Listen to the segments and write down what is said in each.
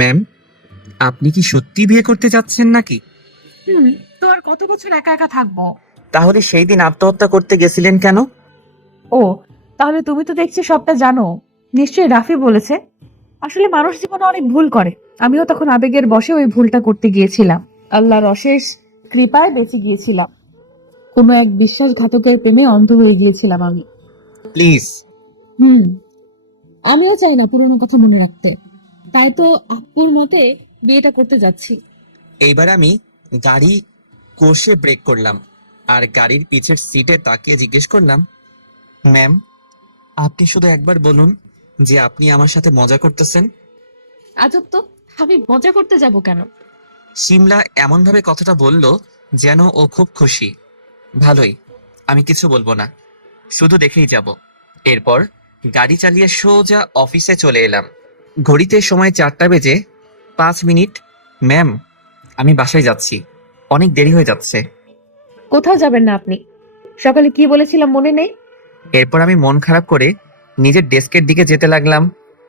Ma'am, আপনি কি সত্যি বিয়ে করতে যাচ্ছেন নাকি? তো আর কত বছর একা একা থাকবো? তাহলে সেই দিন আত্মহত্যা করতে গেছিলেন কেন? ও, তাহলে তুমি তো দেখছি সবটা জানো। নিশ্চয়ই রাফি বলেছে। আসলে মানুষ জীবনে অনেক ভুল করে। আমিও তখন আবেগের বশে ওই ভুলটা করতে গিয়েছিলাম। আল্লাহর অশেষ কৃপায় বেঁচে গিয়েছিলাম। কোনো এক বিশ্বাসঘাতকের প্রেমে অন্ধ হয়ে গিয়েছিলাম আমি। প্লিজ। হুম আমিও চাই না পুরোনো কথা মনে রাখতে। তাই তো আপুর মতে বিয়েটা করতে যাচ্ছি। এইবার আমি গাড়ি কষে ব্রেক করলাম আর গাড়ির পিছের সিটে তাকিয়ে জিজ্ঞেস করলাম, ম্যাম, আপনি শুধু একবার বলুন যে আপনি আমার সাথে মজা করতেছেন। আজব তো, আমি মজা করতে যাব কেন? সিমলা এমন ভাবে কথাটা বলল যেন ও খুব খুশি। ভালোই, আমি কিছু বলবো না, শুধু দেখেই যাব। এরপর গাড়ি চালিয়ে সোজা অফিসে চলে এলাম। ঘড়িতে সময় 4:05। ম্যাম, আমি বাসায় যাচ্ছি, অনেক দেরি হয়ে যাচ্ছে। কোথাও যাবেন না আপনি? সকালে কি বলেছিলাম মনে নেই? এরপর আমি মন খারাপ করে নিজের ডেস্কের দিকে যেতে লাগলাম।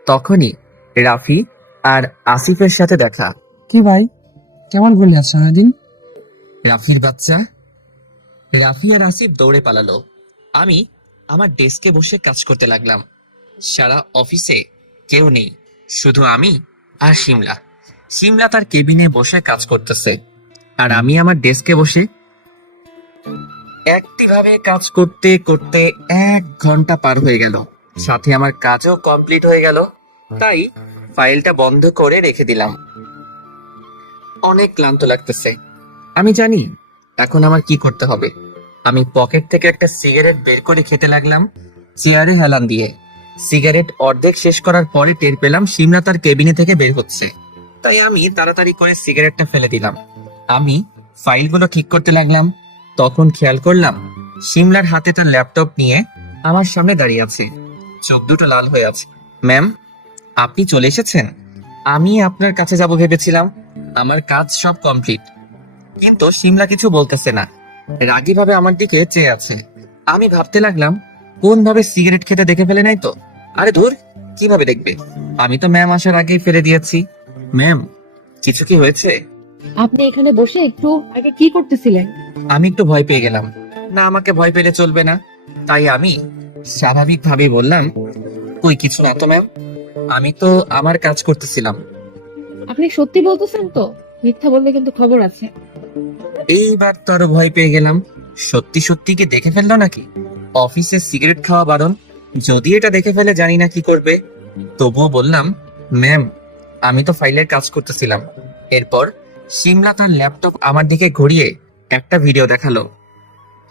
তখনই রাফি আর আসিফের সাথে দেখা। কি ভাই, কেমন ঘুরলি আজ সারাদিন? রাফির বাচ্চা। রাফি আর আসিফ দৌড়ে পালালো। আমি আমার ডেস্কে বসে কাজ করতে লাগলাম। সারা অফিসে কেউ নেই, শুধু আমি আর শিমলা। শিমলা তার কেবিনে বসে কাজ করতেছে আর আমি আমার ডেস্কে বসে একটিভাবে কাজ করতে করতে 1 ঘন্টা পার হয়ে গেল। সাথে আমার কাজও কমপ্লিট হয়ে গেল। তাই ফাইলটা বন্ধ করে রেখে দিলাম। অনেক ক্লান্ত লাগতেছে। আমি জানি এখন আমার কি করতে হবে। আমি পকেট থেকে একটা সিগারেট বের করে খেতে লাগলাম, চেয়ারে হেলান দিয়ে। সিগারেট অর্ধেক শেষ করার পরে টের পেলাম শিমলা তার কেবিনে থেকে বের হচ্ছে। তাই আমি তাড়াতাড়ি করে সিগারেটটা ফেলে দিলাম। আমি ফাইলগুলো ঠিক করতে লাগলাম। তখন খেয়াল করলাম শিমলার হাতে তার ল্যাপটপ নিয়ে আমার সামনে দাঁড়িয়ে আছে। চোখ দুটো লাল হয়ে আছে। ম্যাম, আপনি চলে এসেছেন? আমি আপনার কাছে যাব ভেবেছিলাম। আমার কাজ সব কমপ্লিট। কিন্তু শিমলা কিছু বলতেছে না, রাগী ভাবে আমার দিকে চেয়ে আছে। আমি ভাবতে লাগলাম কোন ভাবে সিগারেট খেতে দেখে ফেলে নাই তো। আরে ধুর, কিভাবে দেখবে? আমি তো ম্যাম আসার আগেই ফেলে দিয়েছি। ম্যাম, কিছু কি হয়েছে? আপনি এখানে বসে একটু আগে কি করতেছিলেন? আমি একটু ভয় পেয়ে গেলাম। না, আমাকে ভয় পেলে চলবে না। তাই আমি স্বাভাবিক ভাবে বললাম, কই কিছু না তো ম্যাম, আমি তো আমার কাজ করতেছিলাম। আপনি সত্যি বলতেছেন তো? মিথ্যা বললে কিন্তু খবর আছে। এইবার তো আরো ভয় পেয়ে গেলাম। সত্যি সত্যি কি দেখে ফেললো নাকি? অফিসে সিগারেট খাওয়া বারণ, যদি এটা দেখে ফেলে জানি না কি করবে। তবুও বললাম, ম্যাম, আমি তো ফাইলের কাজ করতেছিলাম। এরপর শিমলা তার ল্যাপটপ আমার দিকে ঘুরিয়ে একটা ভিডিও দেখালো।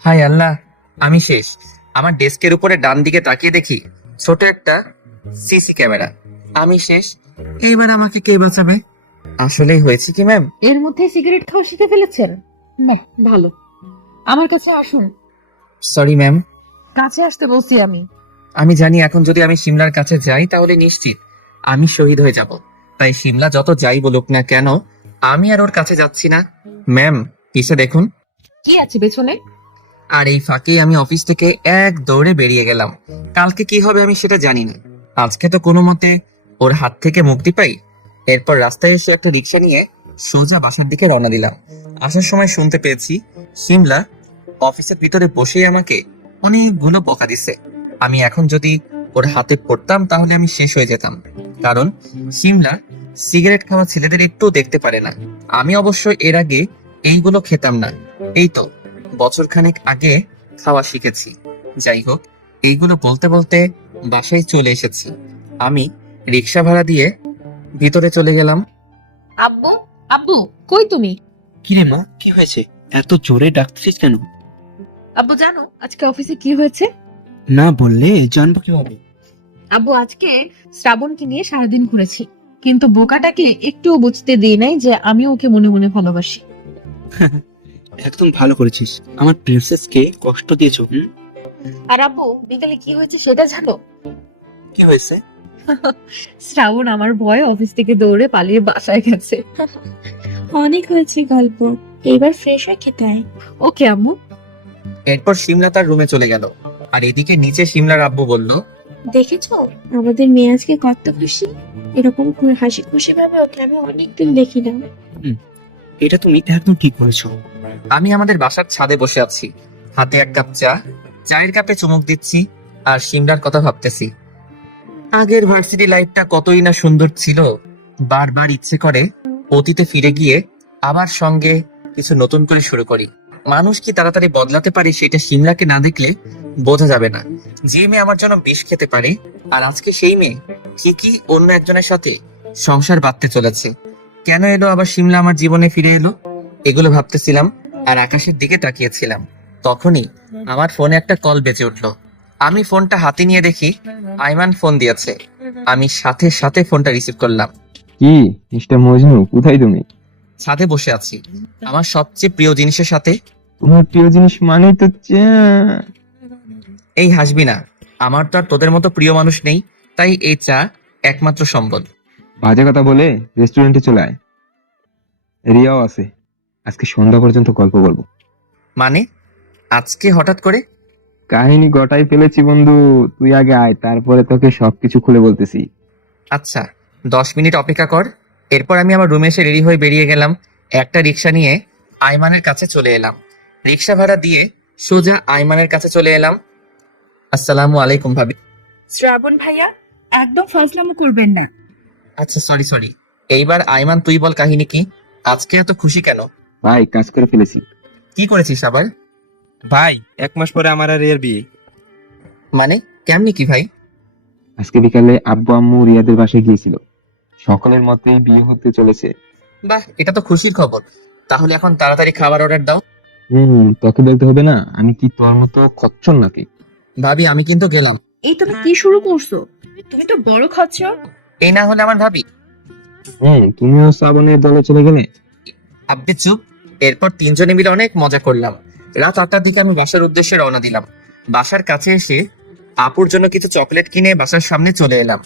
হায় আল্লাহ, আমি শেষ। আমার ডেস্কের উপরে ডান দিকে তাকিয়ে দেখি ছোট একটা সিসি ক্যামেরা। আমি শেষ। এইবার আমাকে কে বাঁচাবে? আসলেই হয়েছে কি ম্যাম? এর মধ্যে সিগারেট খাওয়া শিখে ফেলেছেন? বাহ, ভালো। আমার কাছে আসুন। Sorry ma'am. কাছে আসতে বলছি আমি। আমি জানি এখন যদি আমি শিমলার কাছে যাই তাহলে নিশ্চিত আমি শহীদ হয়ে যাব। তাই শিমলা যত যাই বলুক না কেন, আমি আর ওর কাছে যাচ্ছি না। ম্যাম, পিছে দেখুন। কি আছে পেছনে? আর এই ফাঁকেই আমি অফিস থেকে এক দৌড়ে বেরিয়ে গেলাম। কালকে কি হবে আমি সেটা জানি না। আজকে তো কোনো মতে ওর হাত থেকে মুক্তি পাই। এরপর রাস্তায় এসে একটা রিক্সা নিয়ে সোজা বাসার দিকে রওনা দিলাম। আসার সময় শুনতে পেয়েছি শিমলা অফিসের ভিতরে বসেই আমাকে অনেকগুলো বকা দিছে। আমি এখন যদি ওর হাতে পড়তাম তাহলে আমি শেষ হয়ে যেতাম। কারণ শিমলা সিগারেট খাওয়া ছেলেদের একটু দেখতে পারে না। আমি অবশ্য এর আগে এইগুলো খেতাম না। এই তো বছরখানেক আগে খাওয়া শিখেছি। যাই হোক, এইগুলো বলতে বলতে বাসায় চলে এসেছি। আমি রিক্সা ভাড়া দিয়ে ভিতরে চলে গেলাম। আব্বু, আব্বু, কই তুমি? কিরে মা, কি হয়েছে? এত জোরে ডাকছিস কেন? আব্বু জানো আজকে অফিসে কি হয়েছে? না বললে জানবো কিভাবে? আব্বু, আজকে শ্রাবণকে নিয়ে সারাদিন ঘুরেছি, কিন্তু বোকাটাকে একটুও বুঝতে দিই নাই যে আমি ওকে মনে মনে ভালোবাসি। একদম ভালো করেছিস, আমার প্রিন্সেসকে কষ্ট দিয়েছো। আর আব্বু, বিকালে কি হয়েছে সেটা জানো? কি হয়েছে? শ্রাবণ আমার ভয়ে অফিস থেকে দৌড়ে পালিয়ে বাসায় গেছে। অনেক হয়েছে গল্প, এবার ফ্রেশ হয়ে খেতে আয়। ওকে আম্মু। এরপর শিমলা তার রুমে চলে গেল আর এদিকে নিচে শিমলার আব্বু বলল, দেখেছো আমাদের মেয়ে আজকে কত খুশি। এরকম হাসি খুশি ভাবে ওকে আমি অনেকদিন দেখি না। এটা তুমি একদম ঠিক বলেছো। আমি আমাদের বাসার ছাদে বসে আছি, হাতে এক কাপ চা, চায়ের কাপে চুমুক দিচ্ছি আর শিমলার কথা ভাবতেছি। আগের ভার্সিটি লাইফটা কতই না সুন্দর ছিল। বারবার ইচ্ছে করে অতীতে ফিরে গিয়ে আবার সঙ্গে কিছু নতুন করে শুরু করি। মানুষ কি তাড়াতাড়ি বদলাতে পারে সেটা শিমলাকে না দেখলে বোঝা যাবে না। যে মেয়ে আমার জন্য বিষ খেতে পারে, আর আজকে সেই মেয়ে ঠিকই অন্য একজনের সাথে সংসার বাঁধতে চলেছে। কেন এলো আবার শিমলা আমার জীবনে ফিরে এলো? এগুলো ভাবতেছিলাম আর আকাশের দিকে তাকিয়েছিলাম। তখনই আমার ফোনে একটা কল বেজে উঠলো। আমি ফোনটা হাতে নিয়ে দেখি আইমান ফোন দিয়েছে। আমি সাথে সাথে ফোনটা রিসিভ করলাম। কি মিস্টার মজনু, কোথায় তুমি? ছাদে বসে আছি আমার সবচেয়ে প্রিয় জিনিসের সাথে। তোমার প্রিয় জিনিস মানেই তো চা। এই হাসবি না, আমার তো আর তোদের মতো প্রিয় মানুষ নেই, তাই এই চা একমাত্র সম্বল। বাজে কথা বলে রেস্টুরেন্টে চলে আয়, রিয়াও আছে। আজকে সন্ধ্যা পর্যন্ত গল্প বলবো। মানে আজকে হঠাৎ করে? কাহিনী গটাই ফেলেছি বন্ধু, তুই আগে আয়, তারপরে তোকে সবকিছু খুলে বলতেছি। আচ্ছা 10 মিনিট অপেক্ষা কর। এরপর আমি আমার রুমে এসে রেডি হয়ে বেরিয়ে গেলাম। একটা রিক্সা নিয়ে আইমানের কাছে চলে এলাম। রিক্সা ভাড়া দিয়ে সোজা আইমানের কাছে চলে এলাম। আসসালামু আলাইকুম ভাবি। শ্রাবণ ভাইয়া, একদম ফাজলামো করবেন না। আচ্ছা সরি। এইবার আইমান তুই বল, কাহিনী কি? আজকে এত খুশি কেন? ভাই কাজ করে ফেলেছি। কি করেছিস আবার? ভাই 1 মাস পরে আমার আর রিয়ার বিয়ে। মানে কেমনি কি ভাই? আজকে বিকালে আব্বু আম্মু রিয়াদের বাসায় গিয়েছিল, সকলের মতেই বিয়ে হতে চলেছে। বাহ, এটা তো খুশির খবর। তাহলে এখন তাড়াতাড়ি খাবার অর্ডার দাও। তোকে বলতে হবে না, আমি কি তোর মতো খচ্চর নাকি? ভাবি আমি কিন্তু গেলাম। এই তুমি কি শুরু করছো? তুমি তো বড় খাচ্ছ। এই না হলে আমার ভাবি। তুমিও শ্রাবণের দলে চলে গেলে। আব্বে চুপ। এরপর তিনজনে মিলে অনেক মজা করলাম। রাত 8টার দিকে আমি বাসার উদ্দেশ্যে রওনা দিলাম। বাসার কাছে এসে আপুর জন্য কিছু চকলেট কিনে বাসার সামনে চলে এলাম।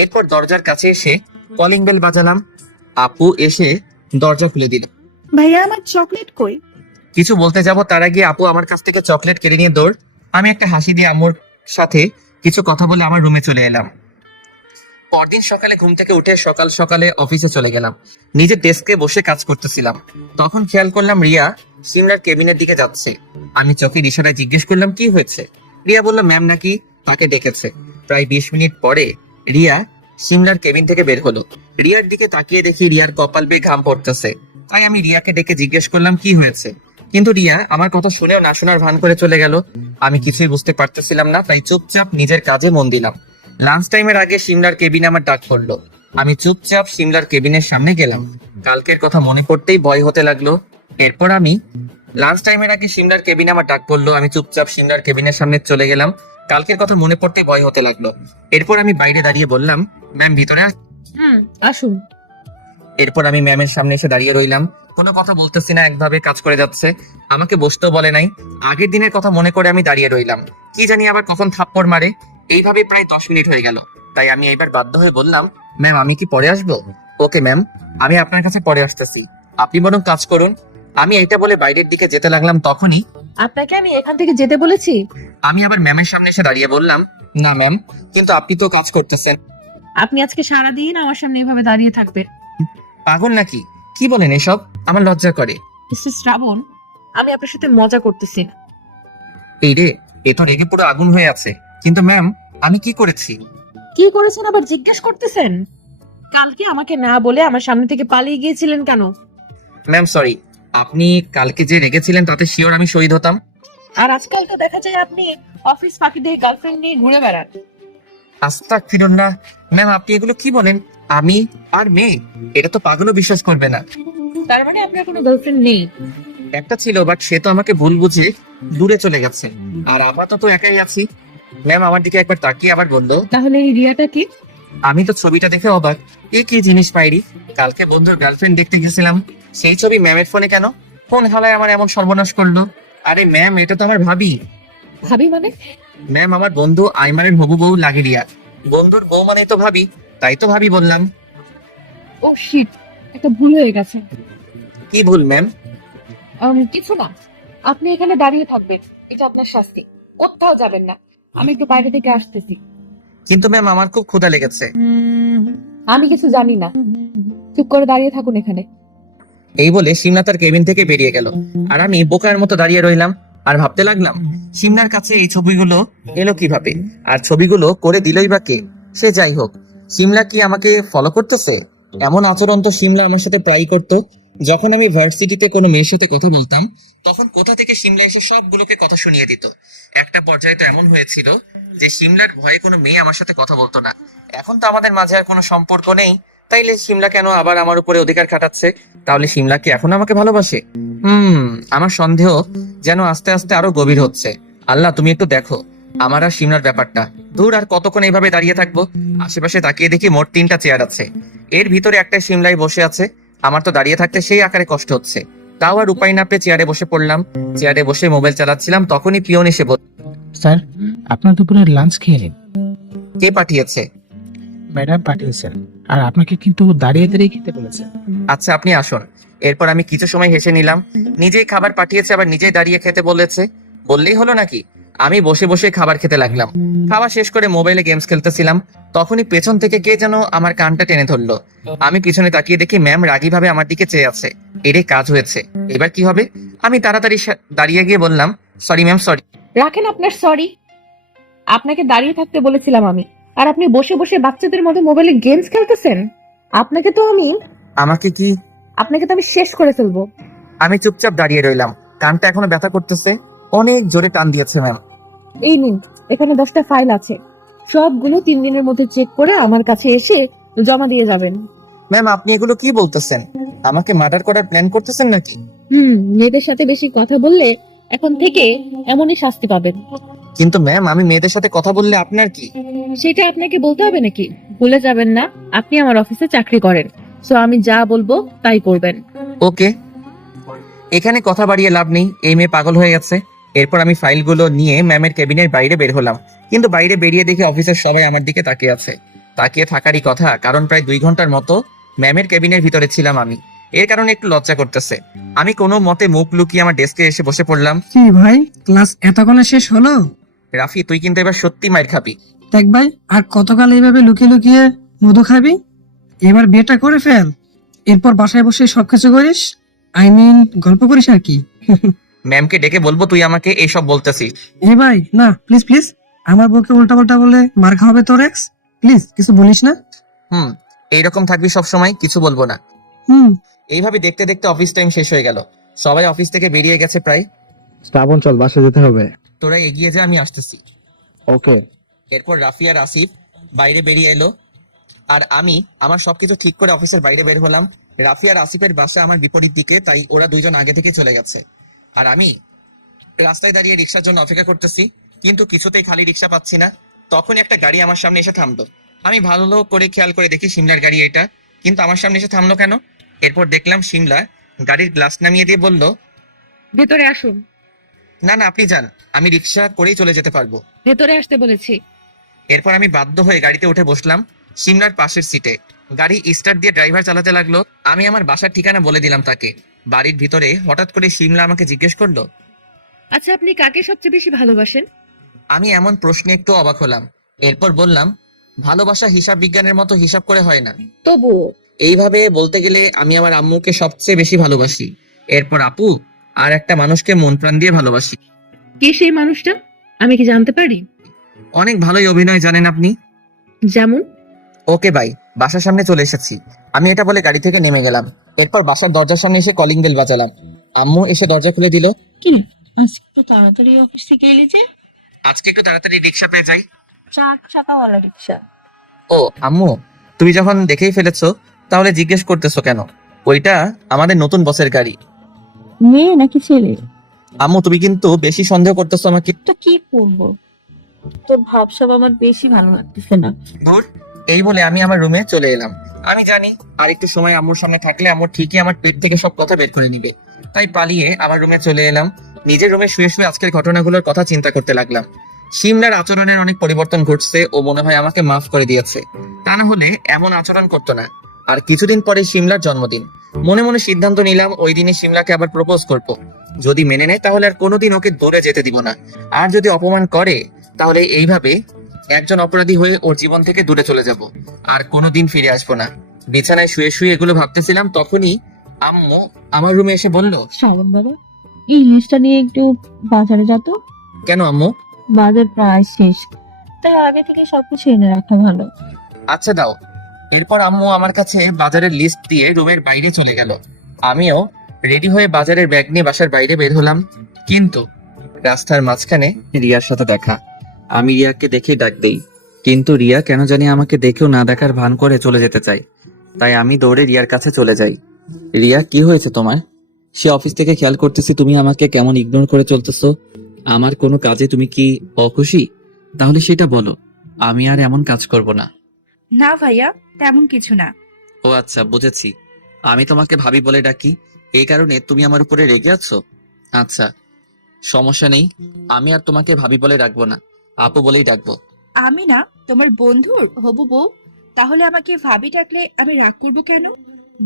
এরপর দরজার কাছে এসে কলিং বেল বাজালাম। আপু এসে দরজা খুলে দিল। ভাইয়া আমার চকলেট কই? কিছু বলতে যাব তার আগে আপু আমার কাছ থেকে চকলেট কেড়ে নিয়ে দৌড়। আমি একটা হাসি দিয়ে আম্মুর সাথে কিছু কথা বলে আমার রুমে চলে এলাম। পরদিন সকালে ঘুম থেকে উঠে সকাল সকালে অফিসে চলে গেলাম। নিজের ডেস্কে বসে কাজ করতেছিলাম। তখন খেয়াল করলাম রিয়া সিমলার কেবিনের দিকে যাচ্ছে। আমি চোখের ইশারায় জিজ্ঞেস করলাম কি হয়েছে। রিয়া বলল ম্যাম নাকি তাকে ডেকেছে। প্রায় 20 মিনিট পরে রিয়া সিমলার কেবিন থেকে বের হলো। রিয়ার দিকে তাকিয়ে দেখি রিয়ার কপাল বেয়ে ঘাম পড়তেছে। তাই আমি রিয়াকে ডেকে জিজ্ঞেস করলাম কি হয়েছে, কিন্তু রিয়া আমার কথা শুনেও না শোনার ভান করে চলে গেল। আমি কিছুই বুঝতে পারতেছিলাম না, তাই চুপচাপ নিজের কাজে মন দিলাম। লাঞ্চ টাইমের আগে সিমলার কেবিনে আমার ডাক পড়লো। আমি চুপচাপ সিমলার কেবিনের সামনে গেলাম। কালকের কথা মনে পড়তেই ভয় হতে লাগলো। এরপর আমি লাঞ্চ টাইমের আগে সিমলার কেবিনে আমার ডাক পড়লো। আমি চুপচাপ সিমলার কেবিনের সামনে চলে গেলাম। কালকের কথা মনে পড়তেই ভয় হতে লাগলো। এরপর আমি বাইরে দাঁড়িয়ে বললাম ম্যাম ভিতরে আসুন। এরপর আমি ম্যামের সামনে এসে দাঁড়িয়ে রইলাম। কোনো কথা বলতেছি না, একভাবে কাজ করে যাচ্ছে। আমাকে বসতেও বলে নাই। আগের দিনের কথা মনে করে আমি দাঁড়িয়ে রইলাম। কি জানি আবার কখন থাপ্পড় মারে। এইভাবে প্রায় 10 মিনিট হয়ে গেল। তাই আমি এবার বাধ্য হয়ে বললাম ম্যাম আমি কি পরে আসবো? ওকে ম্যাম, আমি আপনার কাছে পরে আসতেছি, আপনি বরং কাজ করুন। আমি এটা বলে বাইরের দিকে যেতে লাগলাম। তখনই আপনাকে আমি এখান থেকে যেতে বলেছি? আমি আবার ম্যামের সামনে এসে দাঁড়িয়ে বললাম না ম্যাম, কিন্তু আপনি তো কাজ করতেছেন। আপনি আজকে সারাদিন আমার সামনে এভাবে দাঁড়িয়ে থাকবেন? পাগল নাকি? কি বলেন এসব? আমার লজ্জা করে। মিস্টার শ্রাবণ, আমি আপনার সাথে মজা করতেছি না। এই রে, এ তো রেগে পুরো আগুন হয়ে আছে। কিন্তু ম্যাম আমি কি করেছি? কি করেছেন আবার জিজ্ঞেস করতেছেন? কালকে আমাকে না বলে আমার সামনে থেকে পালিয়ে গিয়েছিলেন কেন? ম্যাম সরি, আপনি কালকে যে রেগেছিলেন তাতে শিওর আমি শহীদ হতাম। আর আজকাল তো দেখা যায় আপনি অফিস ফাঁকি দিয়ে গার্লফ্রেন্ড নিয়ে ঘুরে বেড়ান। আস্তাগফিরুল্লাহ। ম্যাম আপনি এগুলো কি বলেন? আমি আর মেয়ে? এটা তো পাগলও বিশ্বাস করবে না। তার মানে আপনার কোনো গার্লফ্রেন্ড নেই? একটা ছিল, বাট সে তো আমাকে ভুল বুঝে দূরে চলে গেছে। আর আপাতত একাই আছি। ম্যাম আমার দিকে একবার তাকিয়ে আবার বলল, তাহলে এই রিয়াটা কি? আমি তো ছবিটা দেখে অবাক। এ কি জিনিস পাইরি? কালকে বন্ধুর গার্লফ্রেন্ড দেখতে গেছিলাম, সেই ছবি ম্যামের ফোনে কেন? কোন হালায় আমার এমন সর্বনাশ করলো? আরে ম্যাম এটা তো আমার ভাবি। ভাবি মানে? ম্যাম আমার বন্ধু আইমানের হবু বউ লাগে রিয়া। বন্ধুর বউ মানে তো ভাবি, তাই তো ভাবি বললাম। ও শিট, একটা ভুল হয়ে গেছে। কি ভুল ম্যাম? কিছু না, আপনি এখানে দাঁড়িয়ে থাকবেন, এটা আপনার শাস্তি। কোথাও যাবেন না। আমি একটু বাইরে থেকে আসতেছি। কিন্তু ম্যাম আমার খুব ক্ষুধা লেগেছে। আমি কিছু জানি না, চুপ করে দাঁড়িয়ে থাকুন এখানে। এই বলে সিমলা তার কেবিন থেকে বেরিয়ে গেল, আর আমি বোকার মতো দাঁড়িয়ে রইলাম আর ভাবতে লাগলাম সিমলার কাছে এই ছবিগুলো এলো কিভাবে, আর ছবিগুলো করে দিলই বা কে। সে যাই হোক, সিমলা কি আমাকে ফলো করতেছে? এমন আচরণ তো সিমলা আমার সাথে প্রায়ই করতো। যখন আমি ভার্সিটিতে কোনো মেয়ের সাথে কথা বলতাম, তখন কোথা থেকে সিমলা এসে সবগুলোকে কথা শুনিয়ে দিত। একটা পর্যায়ে তো এমন হয়েছিল যে সিমলার ভয়ে কোনো মেয়ে আমার সাথে কথা বলতো না। এখন তো আমাদের মাঝে আর কোনো সম্পর্ক নেই, তাইলে সিমলা কেন আবার আমার উপরে অধিকার খাটাচ্ছে? তাহলে সিমলা কি এখন আমাকে ভালোবাসে? আমার সন্দেহ যেন আস্তে আস্তে আরো গভীর হচ্ছে। আল্লাহ, তুমি একটু দেখো আমার আর সিমলার ব্যাপারটা। দূর, আর কতক্ষণ এইভাবে দাঁড়িয়ে থাকবো? আশেপাশে তাকিয়ে দেখি মোট 3টা চেয়ার আছে, এর ভিতরে একটা সিমলাই বসে আছে। আমার তো দাঁড়িয়ে থাকতে সেই আকারে কষ্ট হচ্ছে, তাও আর উপায় না পেয়ে চেয়ারে বসে পড়লাম। চেয়ারে বসে মোবাইল চালাচ্ছিলাম, তখনই পিয়ন এসে বলল, স্যার, আপনার দুপুরের লাঞ্চ খেয়ে নিন। কে পাঠিয়েছে? ম্যাডাম পাঠিয়েছেন, আর আপনাকে কিন্তু দাঁড়িয়ে দাঁড়িয়ে খেতে বলেছেন। আচ্ছা, আপনি আসুন। এরপর আমি কিছু সময় হেসে নিলাম। নিজেই খাবার পাঠিয়েছে, আবার নিজেই দাঁড়িয়ে খেতে বলেছে, বললেই হলো নাকি? আমি বসে বসে খাবার খেতে লাগলাম। খাওয়া শেষ করে মোবাইলে গেমস খেলতেছিলাম, তখনই পেছন থেকে কে যেন আমার কানটা টেনে ধরলো। আমি পিছনে তাকিয়ে দেখি ম্যাম রাগী ভাবে আমার দিকে চেয়ে আছে। এরে কাজ হয়েছে, এবার কি হবে? আমি তাড়াতাড়ি দাঁড়িয়ে গিয়ে বললাম, সরি ম্যাম, সরি। রাখেন আপনার সরি। আপনাকে দাঁড়িয়ে থাকতে বলেছিলাম আমি, আর আপনি বসে বসে বাচ্চাদের মতো মোবাইলে গেমস খেলতেছেন। আপনাকে তো আমি আমাকে কি? আপনাকে তো আমি শেষ করে ফেলবো। আমি চুপচাপ দাঁড়িয়ে রইলাম, কানটা এখনো ব্যথা করতেছে। অনেক জোরে টান দিয়েছে ম্যাম। এই নিন, এখানে 10টা ফাইল আছে, সবগুলো 3 দিনের মধ্যে চেক করে আমার কাছে এসে জমা দিয়ে যাবেন। ম্যাম, আপনি এগুলো কি বলতেছেন? আমাকে মার্ডার করার প্ল্যান করতেছেন নাকি? মেয়েদের সাথে বেশি কথা বললে এখন থেকে এমনই শাস্তি পাবেন। কিন্তু ম্যাম, আমি মেয়েদের সাথে কথা বললে আপনার কি? সেটা আপনাকে বলতে হবে নাকি? ভুলে যাবেন না, আপনি আমার অফিসে চাকরি করেন, সো আমি যা বলবো তাই করবেন। ওকে। এখানে কথা বাড়িয়ে লাভ নেই, এই মেয়ে পাগল হয়ে গেছে। এরপর আমি ফাইলগুলো নিয়ে ম্যামের কেবিনের বাইরে বের হলাম, কিন্তু বাইরে বেরিয়ে দেখি অফিসের সবাই আমার দিকে তাকিয়ে আছে। তাকিয়ে থাকারই কথা, কারণ প্রায় 2 ঘন্টার মতো ম্যামের কেবিনের ভিতরে ছিলাম আমি। এর কারণে একটু লজ্জা করতেছে। আমি কোনো মতে মুখ লুকিয়ে আমার ডেস্কে এসে বসে পড়লাম। কি ভাই, ক্লাস এতক্ষণে শেষ হলো? রাফি, তুই কিন্তু এবার সত্যি মাইর খাবি। দেখ ভাই, আর কতকাল এইভাবে লুকিয়ে লুকিয়ে মধু খাবি? এবার বিয়েটা করে ফেল, এরপর বাসায় বসে সবকিছু করিস, আই মিন গল্প করিস আর কি। ম্যামকে ডেকে বলবো তুই আমাকে এইসব বলতেছিস। এ ভাই না, প্লিজ প্লিজ, আমার বউকে উল্টা পাল্টা বলে মার খাওয়াবে তোর এক্স। প্লিজ কিছু বলিস না। এইরকম থাকবি সব সময়, কিছু বলবো না। হুম এইভাবে দেখতে দেখতে অফিস টাইম শেষ হয়ে গেল। সবাই অফিস থেকে বেরিয়ে গেছে প্রায়। শ্রাবণ, চল বাসা যেতে হবে। তোরা এগিয়ে যা, আমি আসতেছি। ওকে। এরপর রাফি আর আসিফ বাইরে বেরিয়ে এলো, আর আমি আমার সবকিছু ঠিক করে অফিসের বাইরে বের হলাম। রাফি আর আসিফের বাসা আমার বিপরীত দিকে, তাই ওরা দুইজন আগে থেকে চলে গেছে। আর আমি রাস্তায় দাঁড়িয়ে রিক্সার জন্য অপেক্ষা করতেছি, কিন্তু কিছুতেই খালি রিক্সা পাচ্ছি না। তখনই একটা গাড়ি আমার সামনে এসে থামলো। আমি ভালো করে খেয়াল করে দেখি সিমলার গাড়ি এটা, কিন্তু আমার সামনে এসে থামলো কেন? এরপর দেখলাম সিমলা গাড়ির গ্লাস নামিয়ে দিয়ে বলল, ভেতরে আসুন। না না, আপনি যান, আমি রিক্সা করেই চলে যেতে পারবো। ভেতরে আসতে বলেছি। এরপর আমি বাধ্য হয়ে গাড়িতে উঠে বসলাম সিমলার পাশের সিটে। গাড়ি স্টার্ট দিয়ে ড্রাইভার চালাতে লাগলো। আমি আমার বাসার ঠিকানা বলে দিলাম তাকে। বাড়ির ভিতরে হঠাৎ করে সিমলা আমাকে জিজ্ঞেস করলো, আচ্ছা, আপনি কাকে সবচেয়ে বেশি ভালোবাসেন? আমি এমন প্রশ্নে একটু অবাক হলাম। এরপর বললাম, ভালোবাসা হিসাব বিজ্ঞানের মতো হিসাব করে হয় না। তবুও এইভাবে বলতে গেলে আমি আমার আম্মুকে সবচেয়ে বেশি ভালোবাসি, এরপর আপু, আর একটা মানুষকে মন প্রাণ দিয়ে ভালোবাসি। কে সেই মানুষটা, আমি কি জানতে পারি? অনেক ভালোই অভিনয় জানেন আপনি। যেমন? ওকে বাই, বাসার সামনে চলে এসেছি। আমি এটা বলে গাড়ি থেকে নেমে গেলাম। এরপর বাসার দরজার সামনে এসে কলিং বেল বাজালাম। আম্মু এসে দরজা খুলে দিল। কি আজকে তো তাড়াতাড়ি অফিস থেকে এলি যে? আজকে একটু তাড়াতাড়ি রিক্সা পেয়ে যাই। 4 চাকাওয়ালা রিক্সা? ও আম্মু, তুমি যখন দেখেই ফেলেছো তাহলে জিজ্ঞেস করতেছো কেন? ওইটা আমাদের নতুন বসের গাড়ি। মেয়ে নাকি ছেলে? আম্মু, তুমি কিন্তু বেশি সন্দেহ করতেছো আমাকে। তো কি করবো, তোর ভাবসাব আমার বেশি ভালো লাগতেছে না। দূর, এই বলে আমি আমার রুমে চলে এলাম। আমি জানি আর একটু সময় আম্মুর সামনে থাকলে আম্মু ঠিকই আমার পেট থেকে সব কথা বের করে নিবে, তাই পালিয়ে আমার রুমে চলে এলাম। নিজের রুমে শুয়ে শুয়ে আজকের ঘটনাগুলোর কথা চিন্তা করতে লাগলাম। সিমলার আচরণের অনেক পরিবর্তন ঘটছে, ও মনে হয় আমাকে মাফ করে দিয়েছে, তা না হলে এমন আচরণ করতো না। আর কিছুদিন পরে সিমলার জন্মদিন। মনে মনে সিদ্ধান্ত নিলাম ওই দিনে সিমলাকে আবার প্রপোজ করব। যদি মেনে নেয় তাহলে আর কোনোদিন ওকে দূরে যেতে দিব না, আর যদি অপমান করে তাহলে এইভাবে একজন অপরাধী হয়ে ওর জীবন থেকে দূরে চলে যাব, আর কোনোদিন ফিরে আসবো না। বিছানায় শুয়ে শুয়ে এগুলো ভাবতেছিলাম, তখনই আম্মু আমার রুমে এসে বলল, শ্রাবণ বাবা, এই লিস্টটা নিয়ে একটু বাজারে যেত। কেন আম্মু? বাজার প্রায় শেষ, তাই আগে থেকে সবকিছু এনে রাখা ভালো। আচ্ছা দাও। এরপর আম্মু আমার কাছে বাজারের লিস্ট দিয়ে রুমের বাইরে চলে গেল। আমিও রেডি হয়ে বাজারের ব্যাগ নিয়ে বাসার বাইরে বের হলাম, কিন্তু রাস্তার মাঝখানে রিয়ার সাথে দেখা। আমি রিয়াকে দেখে ডাক দেই, কিন্তু রিয়া কেন জানি আমাকে দেখেও না দেখার ভান করে চলে যেতে চায়। তাই আমি দৌড়ে রিয়ার কাছে চলে যাই। রিয়া, কি হয়েছে তোমার? সে অফিস থেকে খেয়াল করতেছি তুমি আমাকে কেমন ইগনোর করে চলতেছো। আমার কোনো কাজে তুমি কি অখুশি? তাহলে সেটা বলো, আমি আর এমন কাজ করব না। না ভাইয়া, তেমন কিছু না। ও আচ্ছা, বুঝেছি। আমি তোমাকে ভাবি বলে ডাকি, এই কারণে তুমি আমার উপরে রেগে আছো? আচ্ছা, সমস্যা নেই। আমি আর তোমাকে ভাবি বলে ডাকবো না, আপু বলেই ডাকবো। আমি না তোমার বন্ধুর হবু বউ, তাহলে আমাকে ভাবি ডাকলে আমি রাগ করবো কেন?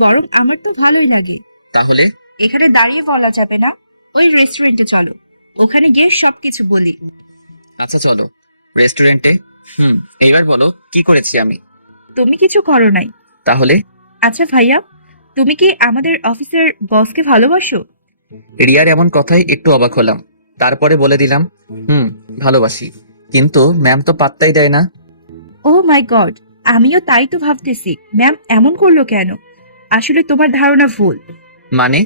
বরং আমার তো ভালোই লাগে। তাহলে এখানে দাঁড়িয়ে বলা যাবে না, ওই রেস্টুরেন্টে চলো, ওখানে গিয়ে সবকিছু বলি। আচ্ছা চলো রেস্টুরেন্টে। এইবার বলো কি করেছি আমি? তুমি কিছু করো নাই। তাহলে? আচ্ছা ভাইয়া, তুমি কি আমাদের অফিসের বসকে ভালোবাসো? রিয়ার এমন কথাই একটু অবাক হলাম। তারপরে বলে দিলাম, ভালোবাসি, কিন্তু ম্যাম তো পাত্তাই দেয় না। ও মাই গড, আমিও তাই তো ভাবতেছি ম্যাম এমন করলো কেন। আসলে তোমার ধারণা ভুল। মানে?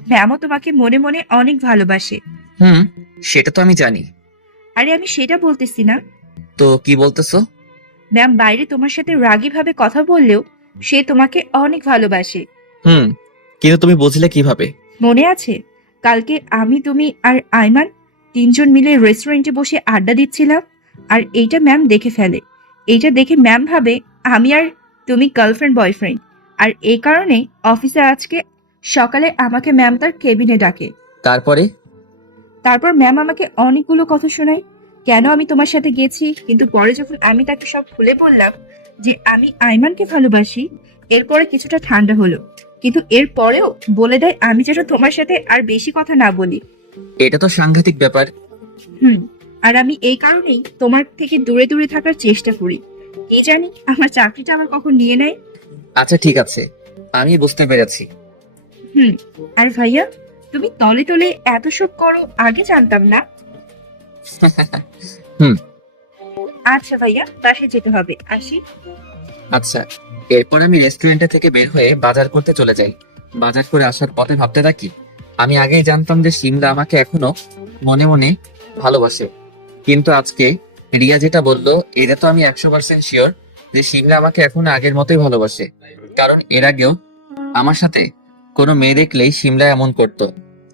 ম্যামও তোমাকে মনে মনে অনেক ভালোবাসে। সেটা তো আমি জানি। আরে আমি সেটা বলতেছি না। তো কি বলতেছো? ম্যাম বাইরে তোমার সাথে রাগী ভাবে কথা বললেও সে তোমাকে অনেক ভালোবাসে। কিন্তু তুমি বুঝলে কিভাবে? মনে আছে কালকে আমি, তুমি আর আইমান তিনজন মিলে রেস্টুরেন্টে বসে আড্ডা দিচ্ছিলাম, আর এইটা ম্যাম দেখে ফেলে। এইটা দেখে ম্যাম ভাবে আমি আর তুমি গার্লফ্রেন্ড বয়ফ্রেন্ড, আর এই কারণে অফিসে আজকে সকালে আমাকে ম্যাম তার কেবিনে ডাকে। তারপর ম্যাম আমাকে অনেকগুলো কথা শোনায়, কেন আমি তোমার সাথে গেছি। কিন্তু পরে যখন আমি তাকে সব খুলে বললাম যে আমি আইমানকে ভালোবাসি, এরপরে কিছুটা ঠান্ডা হলো, কিন্তু এর পরেও বলে দেয় আমি যেন তোমার সাথে আর বেশি কথা না বলি। এটা তো সাংঘাতিক ব্যাপার। আর আমি এই কারণেই তোমার থেকে দূরে দূরে থাকার চেষ্টা করি। কি জানি আমার চাকরিটা আবার কখন নিয়ে নেয়। আচ্ছা ঠিক আছে, আমি বুঝতে পেরেছি। আর ভাইয়া, তুমি তলে তলে এত সব করো আগে জানতাম না। আচ্ছা ভাইয়া, বাসায় যেতে হবে, আসি। আচ্ছা। এরপর আমি রেস্টুরেন্টে থেকে বের হয়ে বাজার করতে চলে যাই। বাজার করে আসার পথে ভাবতে থাকি, আমি আগেই জানতাম যে সিমলা আমাকে এখনো মনে মনে ভালোবাসে, কিন্তু আজকে রিয়া যেটা বললো, এটা তো আমি 100% শিওর যে সিমলা আমাকে এখনো আগের মতোই ভালোবাসে। কারণ এর আগেও আমার সাথে কোনো মেয়ে দেখলেই সিমলা এমন করতো।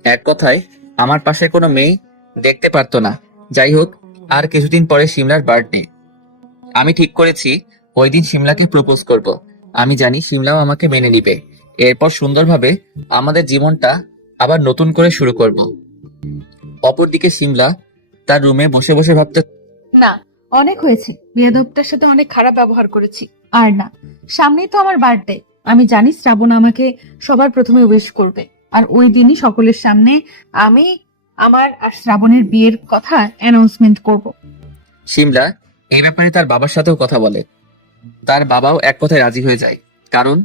এক কথায় আমার পাশে কোনো মেয়ে দেখতে পারতো না। যাই হোক, আর কিছুদিন পরে সিমলার বার্থডে। আমি ঠিক করেছি ওই দিন সিমলাকে প্রপোজ করব। আমি জানি সিমলাও আমাকে মেনে নিবে। এরপর সুন্দরভাবে আমাদের জীবনটা আবার নতুন করে শুরু করব। অপরদিকে সিমলা তার রুমে বসে বসে ভাবতে, না, অনেক হয়েছে, বেয়াদবটার সাথে অনেক খারাপ ব্যবহার করেছি। আর না, সামনেই তো আমার বার্থডে। আমি জানি শ্রাবণ আমাকে সবার প্রথমে উইশ করবে, আর ওই দিনই সকলের সামনে আমি আমার আর শ্রাবণের বিয়ের কথা অ্যানাউন্সমেন্ট করব। সিমলা এই ব্যাপারে তার বাবার সাথেও কথা বলে। তার বাবাও এক কথায় রাজি হয়ে যায়, কারণ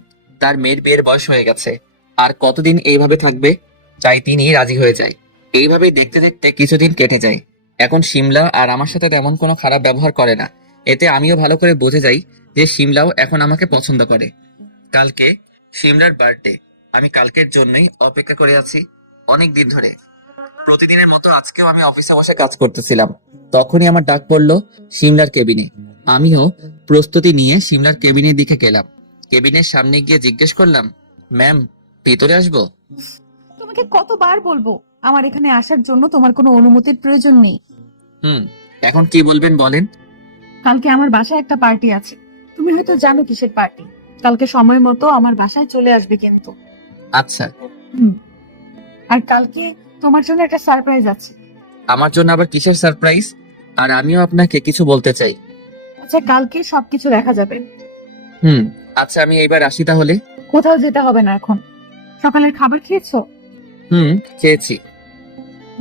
তার মেয়ের বিয়ের বয়স হয়ে গেছে, আর কতদিন এইভাবে থাকবে, তাই তিনি রাজি হয়ে যায়। এইভাবেই দেখতে দেখতে কিছুদিন কেটে যায়। এখন সিমলা আর আমার সাথে তেমন কোনো খারাপ ব্যবহার করে না। এতে আমিও ভালো করে বুঝে যাই যে সিমলাও এখন আমাকে পছন্দ করে। কালকে সিমলার বার্থডে। আমি কালকের জন্যই অপেক্ষা করে আছি অনেক দিন ধরে। প্রতিদিনের মতো আজকেও আমি অফিসে বসে কাজ করতেছিলাম, তখনই আমার ডাক পড়লো সিমলার কেবিনে। আমিও প্রস্তুতি নিয়ে সিমলার কেবিনের দিকে গেলাম। কেবিনের সামনে গিয়ে জিজ্ঞেস করলাম, ম্যাম ভিতরে আসবো? তোমাকে কতবার বলবো আমার এখানে আসার জন্য তোমার কোনো অনুমতির প্রয়োজন নেই। এখন কি বলবেন বলেন। কালকে আমার বাসায় একটা পার্টি আছে, তুমি হয়তো জানো কিসের পার্টি। কালকে সময় মতো আমার বাসায় চলে আসবে কিন্তু। আচ্ছা। আর কালকে তোমার জন্য একটা সারপ্রাইজ আছে। আমার জন্য আবার কিসের সারপ্রাইজ? আর আমিও আপনাকে কিছু বলতে চাই। আচ্ছা, কালকে সবকিছু দেখা যাবে। আচ্ছা, আমি এইবার আসি তাহলে। কোথাও যেতে হবে না এখন। সকালের খাবার খেয়েছো? খেয়েছি।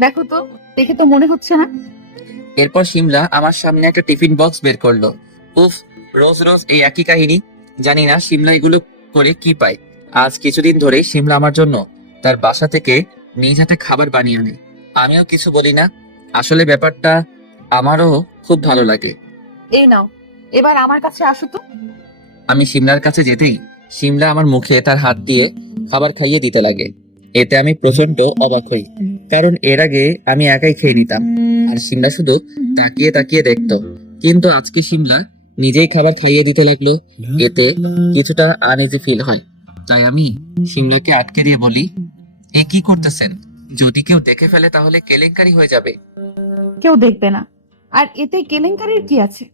দেখো তো, দেখে তো মনে হচ্ছে না। এরপর শিমলা আমার সামনে একটা টিফিন বক্স বের করলো। উফ, রোজ রোজ এই একই কাহিনী। জানি না শিমলা এগুলো করে কি পায়। আজ কিছুদিন ধরেই শিমলা আমার জন্য তার বাসা থেকে নিজ হাতে খাবার বানিয়ে আনে। আমিও কিছু বলি না। আসলে ব্যাপারটা আমারও খুব ভালো লাগে। এই নাও, এবার আমার কাছে আসো তো। আমি শিমলার কাছে যেতেই শিমলা আমার মুখে তার হাত দিয়ে খাবার খাইয়ে দিতে লাগে। এতে আমি প্রচন্ড অবাক হই, কারণ এর আগে আমি একাই খেয়ে নিতাম আর শিমলা শুধু তাকিয়ে তাকিয়ে দেখতো। কিন্তু আজকে শিমলা নিজেই খাবার খাইয়ে দিতে লাগলো। এতে কিছুটা আনইজি ফিল হয়। তাই আমি শিমলাকে আটকে দিয়ে বলি, এ কি করতেছেন? যদি কেউ দেখে ফেলে তাহলে কেলেঙ্কারি হয়ে যাবে। কেউ দেখবে না, আর এতে কেলেঙ্কারির কি আছে?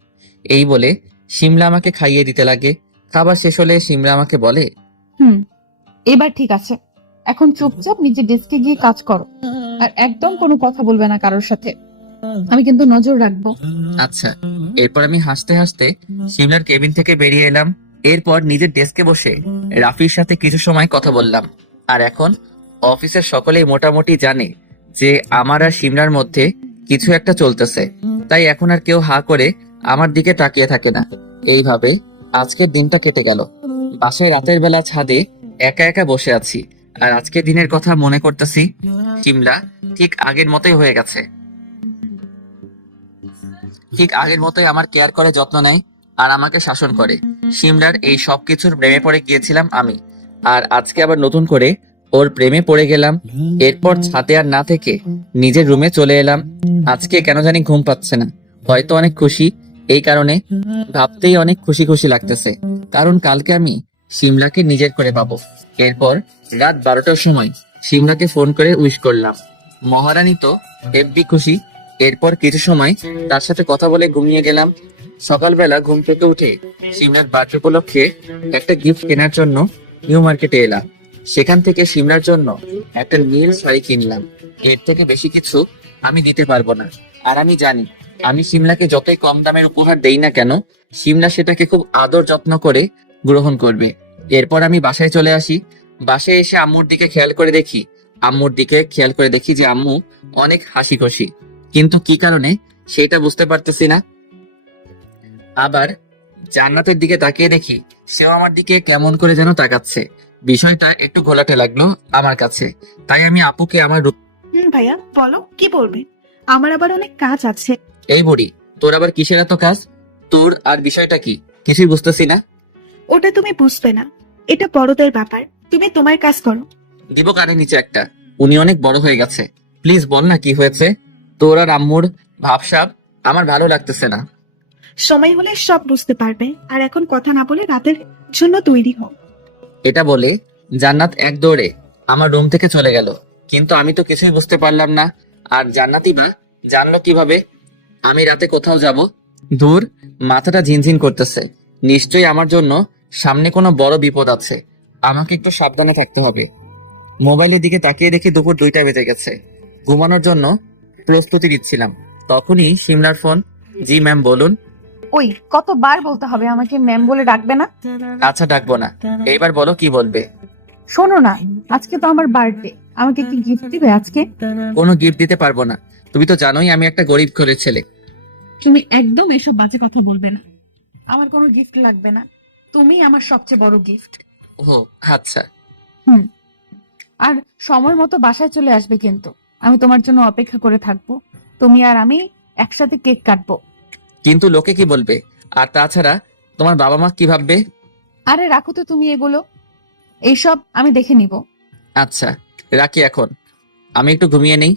এই বলে শিমলা আমাকে খাইয়ে দিতে লাগে। খাবার শেষ হলে শিমলা আমাকে বলে, এবার ঠিক আছে, এখন চুপচাপ নিজের ডেস্কে গিয়ে কাজ করো, আর একদম কোনো কথা বলবে না কারোর সাথে। আমি কিন্তু নজর রাখবো। আচ্ছা। এরপর আমি হাসতে হাসতে শিমলার কেবিন থেকে বেরিয়ে এলাম। এরপর নিজের ডেস্কে বসে রাফির সাথে কিছু সময় কথা বললাম। আর এখন অফিসের সকলেই মোটামুটি জানে যে আমার আর শিমলার মধ্যে কিছু একটা চলতেছে। তাই এখন আর কেউ হা করে আমার দিকে তাকিয়ে থাকে না। এইভাবে আজকের দিনটা কেটে গেল। বাসায় রাতের বেলা ছাদে একা একা বসে আছি আর আজকের দিনের কথা মনে করতেছি। শিমলা ঠিক আগের মতোই হয়ে গেছে। ঠিক আগের মতোই আমার কেয়ার করে, যত্ন নেয় আর আমাকে শাসন করে। শিমলার এই সবকিছুর প্রেমে পড়ে গিয়েছিলাম আমি, আর আজকে আবার নতুন করে ওর প্রেমে পড়ে গেলাম। এরপর ছাদে আর না থেকে নিজের রুমে চলে এলাম। আজকে কেন জানি ঘুম পাচ্ছে না, হয়তো অনেক খুশি। এই কারণে ভাবতেই অনেক খুশি খুশি লাগতেছে, কারণ কালকে আমি শিমলাকে নিজের করে পাবো। এরপর রাত 12টার সময় শিমলাকে ফোন করে উইশ করলাম। মহারানী তো হেব্বি খুশি। এরপর কিছু সময় তার সাথে কথা বলে ঘুমিয়ে গেলাম। সকালবেলা ঘুম থেকে উঠে শিমলার বার্থডে উপলক্ষে একটা গিফট কেনার জন্য নিউ মার্কেটে এলাম। সেখান থেকে শিমলার জন্য একটা নীল শাড়ি কিনলাম। এর থেকে বেশি কিছু আমি দিতে পারবো না। আর আমি জানি আমি শিমলাকে যতই কম দামের উপহার দেই না কেন, শিমলা সেটাকে খুব আদর যত্ন করে গ্রহণ করবে। এরপর আমি বাসায় চলে আসি। বাসায় এসে আম্মুর দিকে খেয়াল করে দেখি যে আম্মু অনেক হাসি খুশি, কিন্তু কি কারণে সেটা বুঝতে পারতেছি না। আবার জান্নাতের দিকে তাকিয়ে দেখি সেও আমার দিকে কেমন করে যেন তাকাচ্ছে। বিষয়টা একটু ঘোলাটে লাগলো আমার কাছে। তাই আমি আপুকে আমার ভাইয়া বলো কি বলবে? আমার আবার অনেক কাজ আছে। এই বুড়ি, তোর আবার কিসের এত কাজ? তোর আর বিষয়টা কি কিছুই বুঝতেছি না। ওটা তুমি বুঝবে না, এটা বড়দের ব্যাপার। তুমি তোমার কাজ করো। দিব কানে নিচে একটা। উনি অনেক বড় হয়ে গেছে। প্লিজ বল না কি হয়েছে। তোর আর আম্মুর ভাবসাব আমার ভালো লাগতেছে না। সময় হলে সব বুঝতে পারবে। আর এখন কথা না বলে রাতের জন্য তৈরি হও। এটা বলে জান্নাত এক দৌড়ে আমার রুম থেকে চলে গেল, কিন্তু আমি তো কিছুই বুঝতে পারলাম না। আর জান্নাতই বা জানলো কিভাবে আমি রাতে কোথাও যাব? দূর, মাথাটা ঝিনঝিন করতেছে। নিশ্চয়ই আমার জন্য সামনে কোনো বড় বিপদ আছে। আমাকে একটু সাবধানে থাকতে হবে। মোবাইলের দিকে তাকিয়ে দেখি দুপুর 2টা বেজে গেছে। ঘুমানোর জন্য প্রস্তুতি নিচ্ছিলাম, তখনই শিমলার ফোন। জি ম্যাম, বলুন। ওই, কতবার বলতে হবে আমাকে ম্যাম বলে ডাকবে না? আচ্ছা, ডাকবো না। এইবার বলো কি বলবে। শোনো না, আজকে তো আমার বার্থডে, আমাকে কি গিফট দিবে আজকে? কোনো গিফট দিতে পারবো না। তুমি তো জানোই আমি একটা গরিব ঘরের ছেলে। তুমি একদম এসব বাজে কথা বলবে না। আমার কোনো গিফট লাগবে না, তুমি আমার সবচেয়ে বড় গিফট। ও আচ্ছা। আর সময় মতো বাসায় চলে আসবে, কিন্তু আমি তোমার জন্য অপেক্ষা করে থাকবো। তুমি আর আমি একসাথে কেক কাটবো। কিন্তু লোকে কি বলবে? আর তাছাড়া তোমার বাবা মা কি ভাববে? আরে রাখো তো তুমি এগুলো, এইসব আমি দেখে নিব। আচ্ছা, রাখি এখন। আমি একটু ঘুমিয়ে নেই।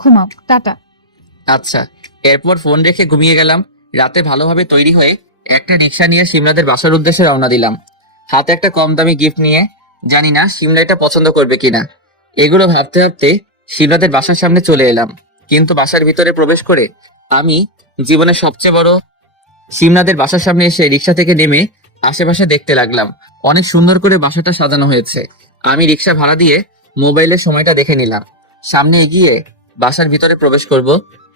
ঘুমাও, টাটা। আচ্ছা। এরপর ফোন রেখে ঘুমিয়ে গেলাম। রাতে ভালোভাবে তৈরি হয়ে একটা রিক্সা নিয়ে শিমলাদের বাসার উদ্দেশ্যে রওনা দিলাম, হাতে একটা কম দামি গিফট নিয়ে। জানি না শিমলা এটা পছন্দ করবে কিনা। এগুলো ভাবতে ভাবতে শিমলাদের বাসার সামনে চলে এলাম। কিন্তু বাসার ভিতরে প্রবেশ করে আমি জীবনের সবচেয়ে বড় শিমলাদের বাসার সামনে এসে রিক্সা থেকে নেমে আশেপাশে দেখতে লাগলাম। অনেক সুন্দর করে বাসাটা সাজানো হয়েছে। আমি রিক্সা ভাড়া দিয়ে মোবাইলের সময়টা দেখে নিলাম। সামনে এগিয়ে বাসার ভিতরে প্রবেশ করব,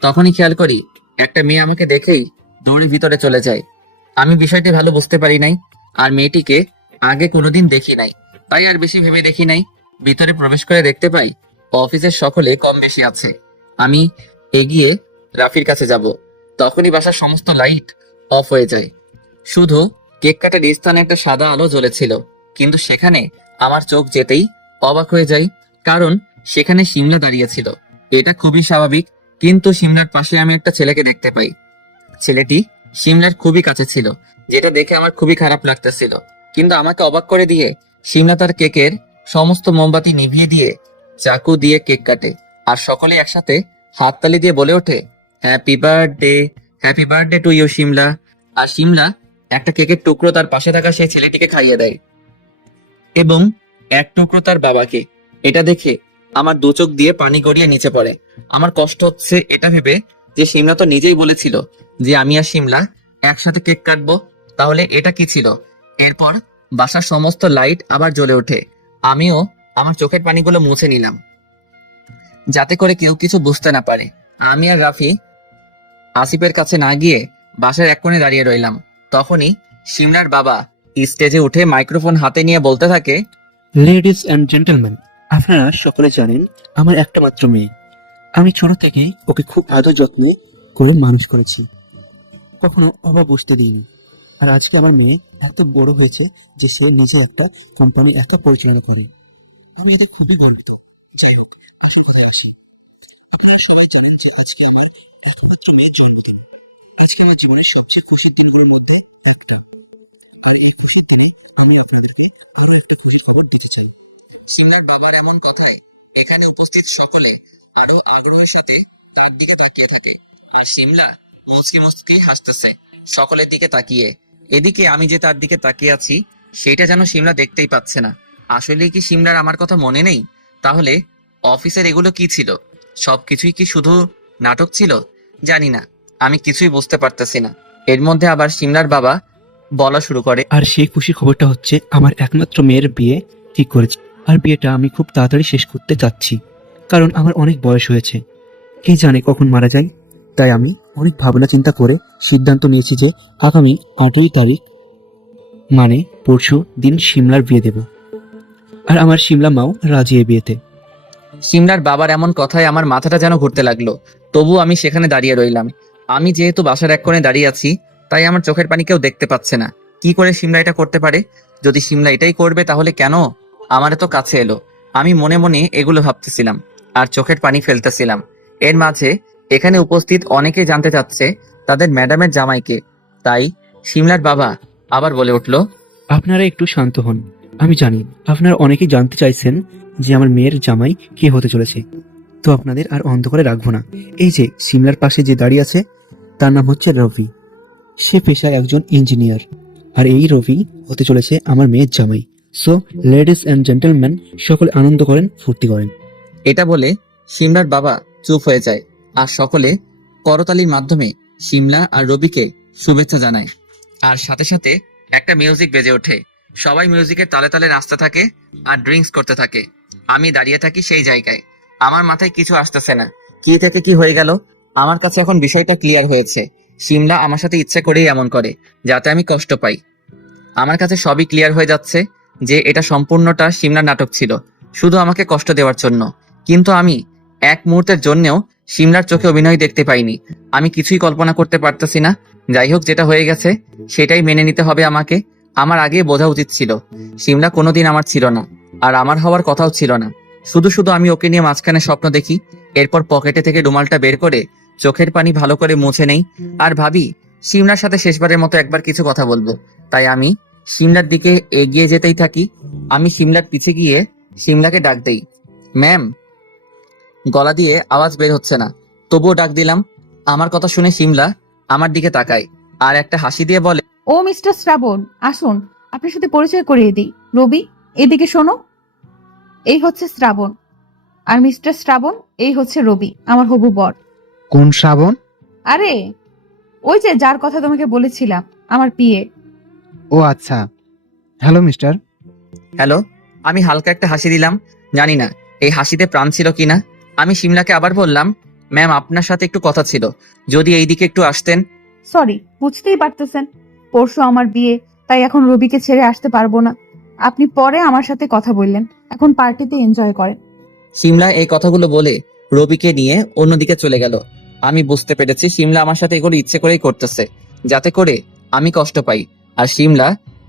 তখনই খেয়াল করি একটা মেয়ে আমাকে দেখেই দৌড়ে ভিতরে চলে যায়। আমি বিষয়টি ভালো বুঝতে পারি নাই, আর মেয়েটিকে আগে কোনোদিন দেখি নাই, তাই আর বেশি ভেবে দেখি নাই। ভিতরে প্রবেশ করে দেখতে পাই অফিসের সকলে কম বেশি আছে। আমি এগিয়ে রাফির কাছে যাব, তখনই বাসার সমস্ত লাইট অফ হয়ে যায়। শুধু কেক কাটার স্থানে একটা সাদা আলো জ্বলেছিল, কিন্তু সেখানে আমার চোখ যেতেই অবাক হয়ে যায়, কারণ সেখানে শিমলা দাঁড়িয়েছিল। এটা খুবই স্বাভাবিক, কিন্তু শিমলার পাশে আমি একটা ছেলেকে দেখতে পাই। ছেলেটি শিমলার খুবই কাছে ছিল, যেটা দেখে আমার খুবই খারাপ লাগতেছিল। কিন্তু আমাকে অবাক করে দিয়ে শিমলা তার কেকের সমস্ত মোমবাতি নিভিয়ে দিয়ে চাকু দিয়ে কেক কাটে, আর সকলে একসাথে হাততালি দিয়ে বলে ওঠে, happy birthday to you Shimla. আর শিমলা একটা কেকের টুকরো তার পাশে থাকা সেই ছেলেটিকে খাইয়ে দেয়, এবং এক টুকরো তার বাবাকে। এটা দেখে আমার দু চোখ দিয়ে পানি গড়িয়ে নিচে পড়ে। আমার কষ্ট হচ্ছে এটা ভেবে যে শিমলা তো নিজেই বলেছিল যে আমি আর শিমলা একসাথে কেক কাটবো, তাহলে এটা কি ছিল? এরপর বাসার সমস্ত লাইট আবার জ্বলে ওঠে। আমিও আমার চোখের পানিগুলো মুছে নিলাম, যাতে করে কেউ কিছু বুঝতে না পারে। আমি আর রাফি আসিফের কাছে না গিয়ে বাসার এক কোণে দাঁড়িয়ে রইলাম। তখনই শিমলার বাবা স্টেজে উঠে মাইক্রোফোন হাতে নিয়ে বলতে থাকে, লেডিস অ্যান্ড জেন্টলম্যান, আপনারা সকলে জানেন আমার একটা মাত্র মেয়ে। আমি ছোট থেকে ওকে খুব আদর যত্নে করে মানুষ করেছি, কখনো অভাব বুঝতে দিইনি। আর আজকে আমার মেয়ে এত বড় হয়েছে যে সে নিজে একটা কোম্পানি একা পরিচালনা করে। আমি এতে খুবই গর্বিত। যাই হোক, আসল কথায় আসি। আপনারা সবাই জানেন যে আজকে আমার একমাত্র মেয়ের জন্মদিন। আজকে আমার জীবনের সবচেয়ে খুশির দিনগুলোর মধ্যে একটা। আর এই খুশির দিনে আমি আপনাদেরকে আরো একটা খুশির খবর দিতে চাই। শিমলার বাবার এমন কথায় এখানে উপস্থিত সকলে আরো আগ্রহের সাথে তার দিকে তাকিয়ে থাকে, আর শিমলা মুচকি মুচকি হাসতেছে সকলের দিকে তাকিয়ে। এদিকে আমি যে তার দিকে তাকিয়ে আছি সেটা যেন শিমলা দেখতেই পাচ্ছে না। আসলে কি শিমলার আমার কথা মনে নেই? তাহলে অফিসের এগুলো কি ছিল? সবকিছুই কি শুধু নাটক ছিল? জানি না, আমি কিছুই বুঝতে পারতেছি না। এর মধ্যে আবার শিমলার বাবা বলা শুরু করে, আর সেই খুশির খবরটা হচ্ছে আমার একমাত্র মেয়ের বিয়ে ঠিক করেছি। আর বিয়েটা আমি খুব তাড়াতাড়ি শেষ করতে চাচ্ছি, কারণ আমার অনেক বয়স হয়েছে। কে জানে কখন মারা যায়। তাই আমি অনেক ভাবনা চিন্তা করে সিদ্ধান্ত নিয়েছি যে আগামী 8ই তারিখ মানে পরশু দিন শিমলার বিয়ে দেব। আর আমার শিমলা মাও রাজি এই বিয়েতে। শিমলার বাবার এমন কথায় আমার মাথাটা যেন ঘুরতে লাগলো। তবু আমি সেখানে দাঁড়িয়ে রইলাম। আমি যেহেতু বাসার এক কোণে দাঁড়িয়ে আছি, তাই আমার চোখের পানি কেউ দেখতে পাচ্ছে না। কি করে শিমলা এটা করতে পারে? যদি শিমলা এটাই করবে তাহলে কেন আমার এত কাছে এলো? আমি মনে মনে এগুলো ভাবতেছিলাম আর চোখের পানি ফেলতেছিলাম। এর মাঝে এখানে উপস্থিত অনেকে জানতে চাচ্ছে তাদের ম্যাডামের জামাইকে। তাই শিমলার বাবা আবার বলে উঠল, আপনারা একটু শান্ত হন। আমি জানি আপনারা অনেকেই জানতে চাইছেন যে আমার মেয়ের জামাই কে হতে চলেছে, তো আপনাদের আর অন্ধকারে রাখবো না। এই যে সিমলার পাশে যে দাঁড়িয়ে আছে, তার নাম হচ্ছে রবি। সে পেশায় একজন ইঞ্জিনিয়ার, আর এই রবি হতে চলেছে আমার মেয়ের জামাই। সো লেডিস অ্যান্ড জেন্টলম্যান, সকলে আনন্দ করেন, ফুর্তি করেন। এটা বলে শিমলার বাবা চুপ হয়ে যায়, আর সকলে করতালির মাধ্যমে শিমলা আর রবিকে শুভেচ্ছা জানায়। আর সাথে সাথে একটা মিউজিক বেজে ওঠে। সবাই মিউজিকের তালে তালে নাচতে থাকে আর ড্রিঙ্কস করতে থাকে। আমি দাঁড়িয়ে থাকি সেই জায়গায়। আমার মাথায় কিছু আসতেছে না, কি থেকে কি হয়ে গেল। আমার কাছে এখন বিষয়টা ক্লিয়ার হয়েছে। শিমলা আমার সাথে ইচ্ছে করেই এমন করে, যাতে আমি কষ্ট পাই। আমার কাছে সবই ক্লিয়ার হয়ে যাচ্ছে যে এটা সম্পূর্ণটা শিমলার নাটক ছিল, শুধু আমাকে কষ্ট দেওয়ার জন্য। কিন্তু আমি এক মুহূর্তের জন্যেও শিমলার চোখে অভিনয় দেখতে পাইনি। আমি কিছুই কল্পনা করতে পারতেছি না। যাই হোক, যেটা হয়ে গেছে সেটাই মেনে নিতে হবে আমাকে। আমার আগে বোঝা উচিত ছিল শিমলা কোনোদিন আমার ছিল না, আর আমার হওয়ার কথাও ছিল না। শুধু শুধু আমি ওকে নিয়ে মাঝখানে স্বপ্ন দেখি। এরপর পকেটে থেকে রুমালটা বের করে চোখের পানি ভালো করে মুছে নেই, আর ভাবি শিমলার সাথে শেষবারের মতো একবার কিছু কথা বলবো। তাই আমি শিমলার দিকে এগিয়ে যেতেই থাকি। আমি শিমলার পিছে গিয়ে শিমলাকে ডাক দেই, ম্যাম। গলা দিয়ে আওয়াজ বের হচ্ছে না, তবুও ডাক দিলাম। আমার কথা শুনে শিমলা আমার দিকে তাকায় আর একটা হাসি দিয়ে বলে, ও মিস্টার শ্রাবণ, আসুন আপনার সাথে পরিচয় করিয়ে দিই। রবি, এদিকে শোনো। এই হচ্ছে শ্রাবণ, আর মিস্টার শ্রাবণ এই হচ্ছে রবি, আমার হবু বর। কোন শ্রাবণ? আরে ওই যে যার কথা তোমাকে বলেছিলাম, আমার পিএ। ও আচ্ছা, হ্যালো মিস্টার। হ্যালো। আমি হালকা একটা হাসি দিলাম, জানি না এই হাসিতে প্রাণ ছিল কিনা। আমি শিমলাকে আবার বললাম, ম্যাম আপনার সাথে একটু কথা ছিল, যদি এইদিকে একটু আসতেন। সরি, বুঝতেই পারতেছেন পরশু আমার বিয়ে, তাই এখন রবিকে ছেড়ে আসতে পারবো না। আপনি পরে আমার সাথে কথা বললেন, এখন পার্টিতে এনজয় করেন। শিমলা এই কথাগুলো বলে রবিকে নিয়ে অন্যদিকে চলে গেল। আমি বুঝতে পেরেছি শিমলা আমার সাথে এগুলো ইচ্ছে করেই করতেছে, যাতে করে আমি কষ্ট পাই। আর শিমলা